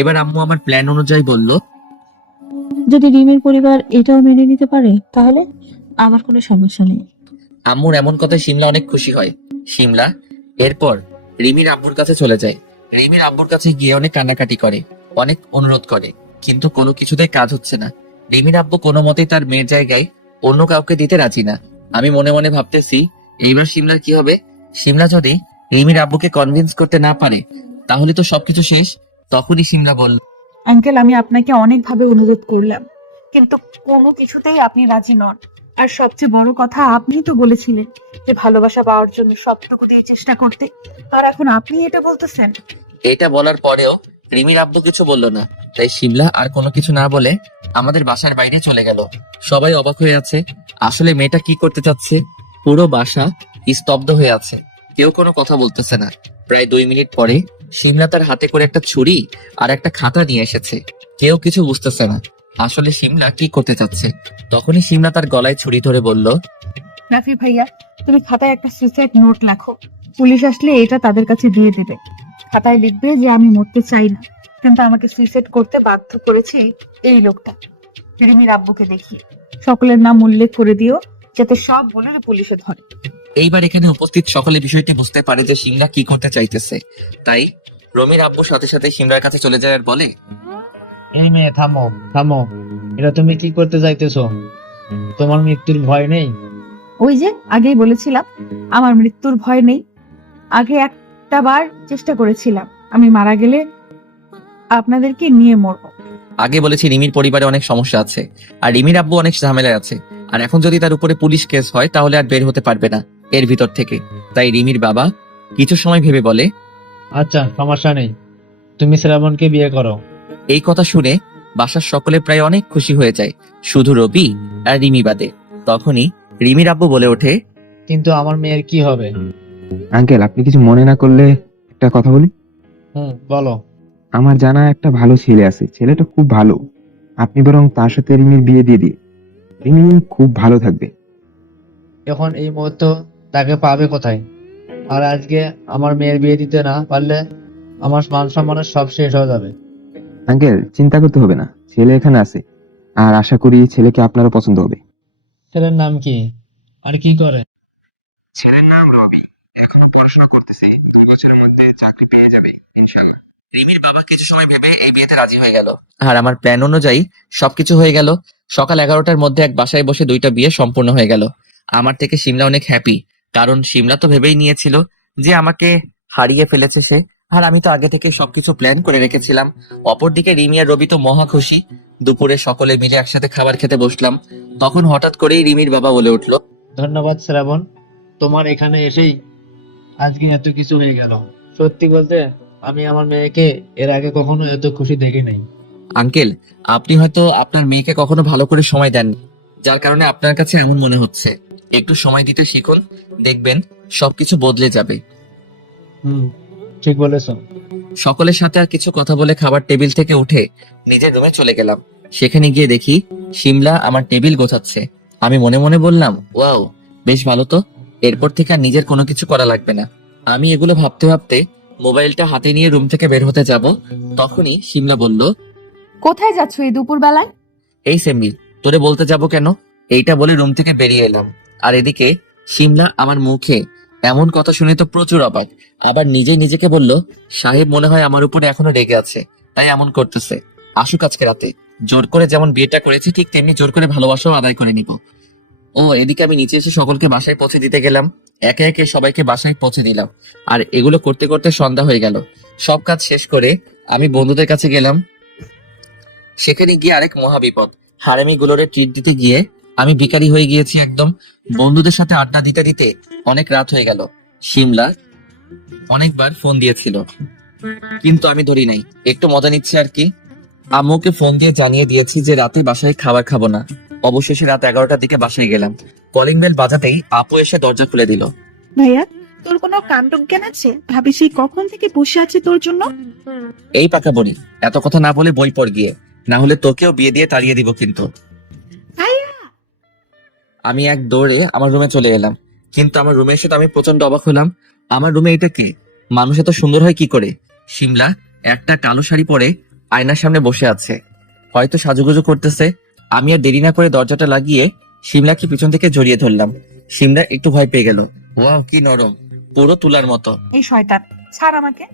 এবার আম্মু আমার প্ল্যান অনুযায়ী বলল, যদি রিমির পরিবার এটাও মেনে নিতে পারে তাহলে আমার কোনো সমস্যা নেই। আম্মুর এমন কথায় শিমলা অনেক খুশি হয়। শিমলা এরপর রিমির আব্বুর কাছে চলে যায়। রিমির আব্বুর কাছে গিয়ে অনেক কান্নাকাটি করে, অনেক অনুরোধ করে, কিন্তু কোনো কিছুতেই কাজ হচ্ছে না। রিমির আব্বু কোনো মতেই তার মেয়ের জায়গায় অন্য কাউকে দিতে রাজি না। আমি মনে মনে ভাবতেছি এইবার শিমলার কি হবে। শিমলা যদি রিমির আব্বুকে কনভিন্স করতে না পারে তাহলে তো সবকিছু শেষ। তখনই শিমলা বলল, আঙ্কেল, আমি আপনাকে অনেকভাবে অনুরোধ করলাম, কিন্তু কোনো কিছুতেই আপনি রাজি নন। আর সবচেয়ে বড় কথা, আপনিই তো বলেছিলেন যে ভালোবাসা পাওয়ার জন্য সবটুকু দিয়ে চেষ্টা করতে। আর এখন আপনি এটা বলতেছেন? এটা বলার পরেও রিমির আব্বু কিছু বলল না। তাই শিমলা আর কোনো কিছু না বলে আমাদের বাসার বাইরে চলে গেল। সবাই অবাক হয়ে আছে, আসলে মেয়েটা কি করতে চাচ্ছে। পুরো বাসা স্তব্ধ হয়ে আছে, কেউ কোনো কথা বলতেছে না। প্রায় 2 মিনিট পরে শিমলা তার হাতে করে একটা ছুরি আর একটা খাতা নিয়ে এসেছে। কেউ কিছু বুঝতেছে না আসলে শিমলা কি করতে চাচ্ছে। তখনই শিমলা তার গলায় ছুরি ধরে বলল, রাফি ভাইয়া, তুমি খাতায় একটা সুইসাইড নোট লেখো। পুলিশ আসলে এটা তাদের কাছে দিয়ে দেবে। খাতায় লিখবে যে আমি মরতে চাই না, কিন্তু আমাকে সুইসাইড করতে বাধ্য করেছে এই লোকটা। রিমির আব্বুকে দেখি সকলের নাম উল্লেখ করে দিও, যাতে সব বলে পুলিশে ধরে। এইবার এখানে উপস্থিত সকলে বিষয়টি বুঝতে পারে যে শিমলা কি করতে চাইতেছে। তাই রমির আব্বু সাথে সাথে শিমলার কাছে চলে যায় আর বলে, এই মেয়ে, থামো থামো। এটা তুমি কি করতে চাইতেছো? তোমার মৃত্যুর ভয় নেই? ওই যে আগেই বলেছিলাম আমার মৃত্যুর ভয় নেই। আগে একটা বার চেষ্টা করেছিলাম, আমি মারা গেলে আপনাদেরকে নিয়ে মরবো। আগে বলেছি রিমির পরিবারে অনেক সমস্যা আছে, আর রিমির আব্বু অনেক ঝামেলায় আছে। আর এখন যদি তার উপরে পুলিশ কেস হয় তাহলে আর বের হতে পারবে না এর ভিতর থেকে। তাই রিমির বাবা কিছু সময় ভেবে বলে, আচ্ছা, সমস্যা নেই, তুমি শ্রাবণকে বিয়ে করো। এই কথা শুনে বাসার সকলে প্রায় অনেক খুশি হয়ে যায়, শুধু রবি আর রিমি বাদে। তখনই রিমির আব্বু বলে ওঠে, কিন্তু আমার মেয়ের কি হবে? আঙ্কেল, আপনি কিছু মনে না করলে একটা কথা বলি। বলো। আমার জানা একটা ভালো ছেলে আছে, ছেলেটা খুব ভালো। আপনি বরং তার সাথে রিমির বিয়ে দিয়ে দিন, রিমি খুব ভালো থাকবে। এখন এই মুহূর্তে তাকে পাবে কোথায়? আর আজকে আমার মেয়ের বিয়ে দিতে না পারলে আমার মান সম্মানের সব শেষ হয়ে যাবে। আঙ্কেল, চিন্তা করতে হবে না, ছেলে এখানে আছে, আর আশা করি ছেলেকে আপনারও পছন্দ হবে। ছেলের নাম কি আর কি করে? ছেলের নাম রবি, এখনো পড়াশোনা করতেছে, 2 বছরের মধ্যে চাকরি পেয়ে যাবে ইনশাআল্লাহ। রিমির বাবা কিছু সময় ভেবে এই বিয়েতে রাজি হয়ে গেল। আর আমার প্ল্যান অনুযায়ী সবকিছু হয়ে গেল। সকাল 11টার মধ্যে এক বাসায় বসে 2টা বিয়ে সম্পূর্ণ হয়ে গেল। আমার থেকে শিমলা অনেক হ্যাপি, কারণ শিমলা তো ভেবেই নিয়েছিল যে আমাকে হারিয়ে ফেলেছে সে। আর আমি তো আগে থেকে সবকিছু প্ল্যান করে রেখেছিলাম। অপরদিকে রিমি আর রবি তো মহা খুশি। দুপুরে সকলে মিলে একসাথে খাবার খেতে বসলাম। তখন হঠাৎ করেই রিমির বাবা বলে উঠলো, ধন্যবাদ শ্রাবণ, তোমার এখানে এসেই আজকে এত কিছু হয়ে গেল। সত্যি বলতে আমি আমার মেয়েকে এর আগে কখনো এত খুশি দেখি নাই। আঙ্কেল, আপনি হয়তো আপনার মেয়েকে কখনো ভালো করে সময় দেননি, যার কারণে আপনার কাছে এমন মনে হচ্ছে। একটু সময় দিতে শিখুন, দেখবেন সবকিছু বদলে যাবে। ঠিক বলেছো। সকলের সাথে আর কিছু কথা বলে খাবার টেবিল থেকে উঠে নিজের রুমে চলে গেলাম। সেখানে গিয়ে দেখি শিমলা আমার টেবিল গোছাচ্ছে। আমি মনে মনে বললাম, ওয়াও, বেশ ভালো তো, এরপর থেকে আর নিজের কোনো কিছু করা লাগবে না। আমি এগুলো ভাবতে ভাবতে মোবাইলটা হাতে নিয়ে রুম থেকে বের হতে যাব, তখনই শিমলা বলল, কোথায় যাচ্ছ এই দুপুর বেলায়? এই সেমনি, তোরে বলতে যাব কেন? এইটা বলে রুম থেকে বেরিয়ে এলাম। আর এদিকে শিমলা আমার মুখে এমন কথা শুনে তো প্রচুর অবাক। আবার নিজেই নিজেকে বলল, সাহেব মনে হয় আমার উপরে এখনো রেগে আছে, তাই এমন করতেছে। আসুক আজকে রাতে, জোর করে যেমন বিয়েটা করেছি ঠিক তেমনি জোর করে ভালোবাসাও আদায় করে নিব। ও এদিকে আমি নিচে এসে সকলকে বাসায় পৌঁছে দিতে গেলাম। একে একে সবাইকে বাসায় পৌঁছে দিলাম। আর এগুলো করতে করতে সন্ধ্যা হয়ে গেল। সব কাজ শেষ করে আমি বন্ধুদের কাছে গেলাম। সেখানে গিয়ে আরেক মহাবিপদ। হারামি গুলোরে ট্রিট দিতে গিয়ে আমি ভিখারি হয়ে গিয়েছি একদম। বন্ধুদের সাথে আড্ডা দিতে দিতে অনেক রাত হয়ে গেল। শিমলা অনেকবার ফোন দিয়েছিল, কিন্তু আমি ধরি নাই, একটু মজা নিচ্ছি আর কি। আম্মুকে ফোন দিয়ে জানিয়ে দিয়েছি যে রাতে বাসায় খাবার খাবো না। অবশেষে রাত 11টার দিকে বাসায় গেলাম। কলিং বেল বাজাতেই আপু এসে দরজা খুলে দিল। ভাইয়া, তোর কোনো কাণ্ডজ্ঞান আছে? ভাবি সেই কখন থেকে বসে আছে তোর জন্য। এই পাকা বড়ি, এত কথা না বলে বই পড় গিয়ে, না হলে তোকেও বিয়ে দিয়ে তাড়িয়ে দিব কিন্তু। ভাইয়া, আমি এক দৌড়ে আমার রুমে চলে এলাম। কিন্তু আমার রুমে এসে তো আমি প্রচন্ড অবাক হলাম। আমার রুমে এটা কে? মানুষ এত সুন্দর হয় কি করে? শিমলা একটা কালো শাড়ি পরে আয়নার সামনে বসে আছে, হয়তো সাজুগুজু করতেছে। আমি আর দেরি না করে দরজাটা লাগিয়ে শিমলাকে পিছন থেকে জড়িয়ে ধরলাম। শিমলা একটু ভয় পেয়ে গেল। ওয়াও, কি নরম, পুরো তুলার মতো। এই শয়তান, ছাড় আমাকে।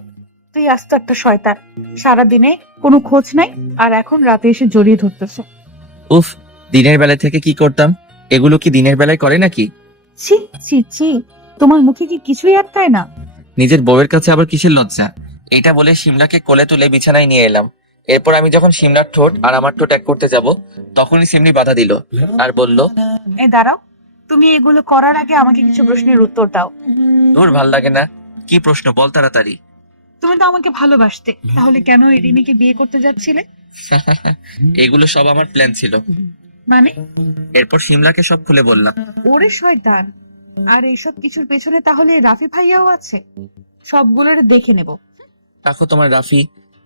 তুই আস্ত একটা শয়তান। সারাদিনে কোনো খোঁজ নাই, আর এখন রাতে এসে জড়িয়ে ধরতেছে। উফ, দিনের বেলা থেকে কি করতাম, এগুলো কি দিনের বেলায় করে নাকি? ছি ছি ছি, তোমার মুখে কি কিছুই আটকায় না? নিজের বউয়ের কাছে আবার কিসের লজ্জা? এইটা বলে শিমলাকে কোলে তুলে বিছানায় নিয়ে এলাম। এরপর আমি যখন শিমলার ঠোঁট আর আমার ঠোঁট এক করতে যাব, তখনই সেমনি বাধা দিল আর বলল, দাঁড়াও, তুমি এগুলো করার আগে আমাকে কিছু প্রশ্নের উত্তর দাও। দূর, ভাল লাগে না। কি প্রশ্ন, বল তাড়াতাড়ি। তুমি তো আমাকে ভালোবাসতে, তাহলে কেন এই রিমিকে বিয়ে করতে যাচ্ছিলে? এগুলো সব আমার প্ল্যান ছিল। মানে? এরপর শিমলাকে সব খুলে বললাম। ওরে শয়তান, আর এইসব কিছুর পেছনে তাহলে রাফি ভাইয়াও আছে? সবগুলোর দেখে নেব। দেখো তোমার রাফি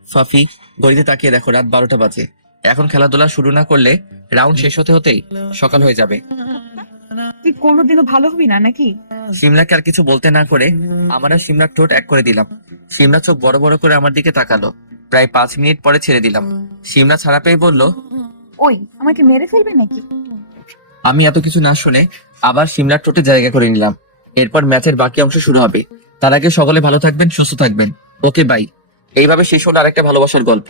ফাফি, ঘড়িতে তাকিয়ে দেখো, রাত 12টা বাজে। এখন খেলাধুলা শুরু না করলে রাউন্ড শেষ হতে হতেই সকাল হয়ে যাবে। তুই কোনোদিনও ভালো হবি না নাকি? শিমলাকে আর কিছু বলতে না করে আমার আর শিমলার ঠোঁট এক করে দিলাম। শিমলা চোখ বড় বড় করে আমার দিকে তাকালো। প্রায় 5 মিনিট পরে ছেড়ে দিলাম। শিমলা ছাড়া পেয়ে বলল, ওই আমাকে মেরে ফেলবে নাকি? আমি এত কিছু না শুনে আবার শিমলার ঠোঁটে জায়গা করে নিলাম। এরপর ম্যাচের বাকি অংশ শুরু হবে। তার আগে সকলে ভালো থাকবেন, সুস্থ থাকবেন। Okay bye. এইভাবে শেষ হলো আরেকটা ভালোবাসার গল্প।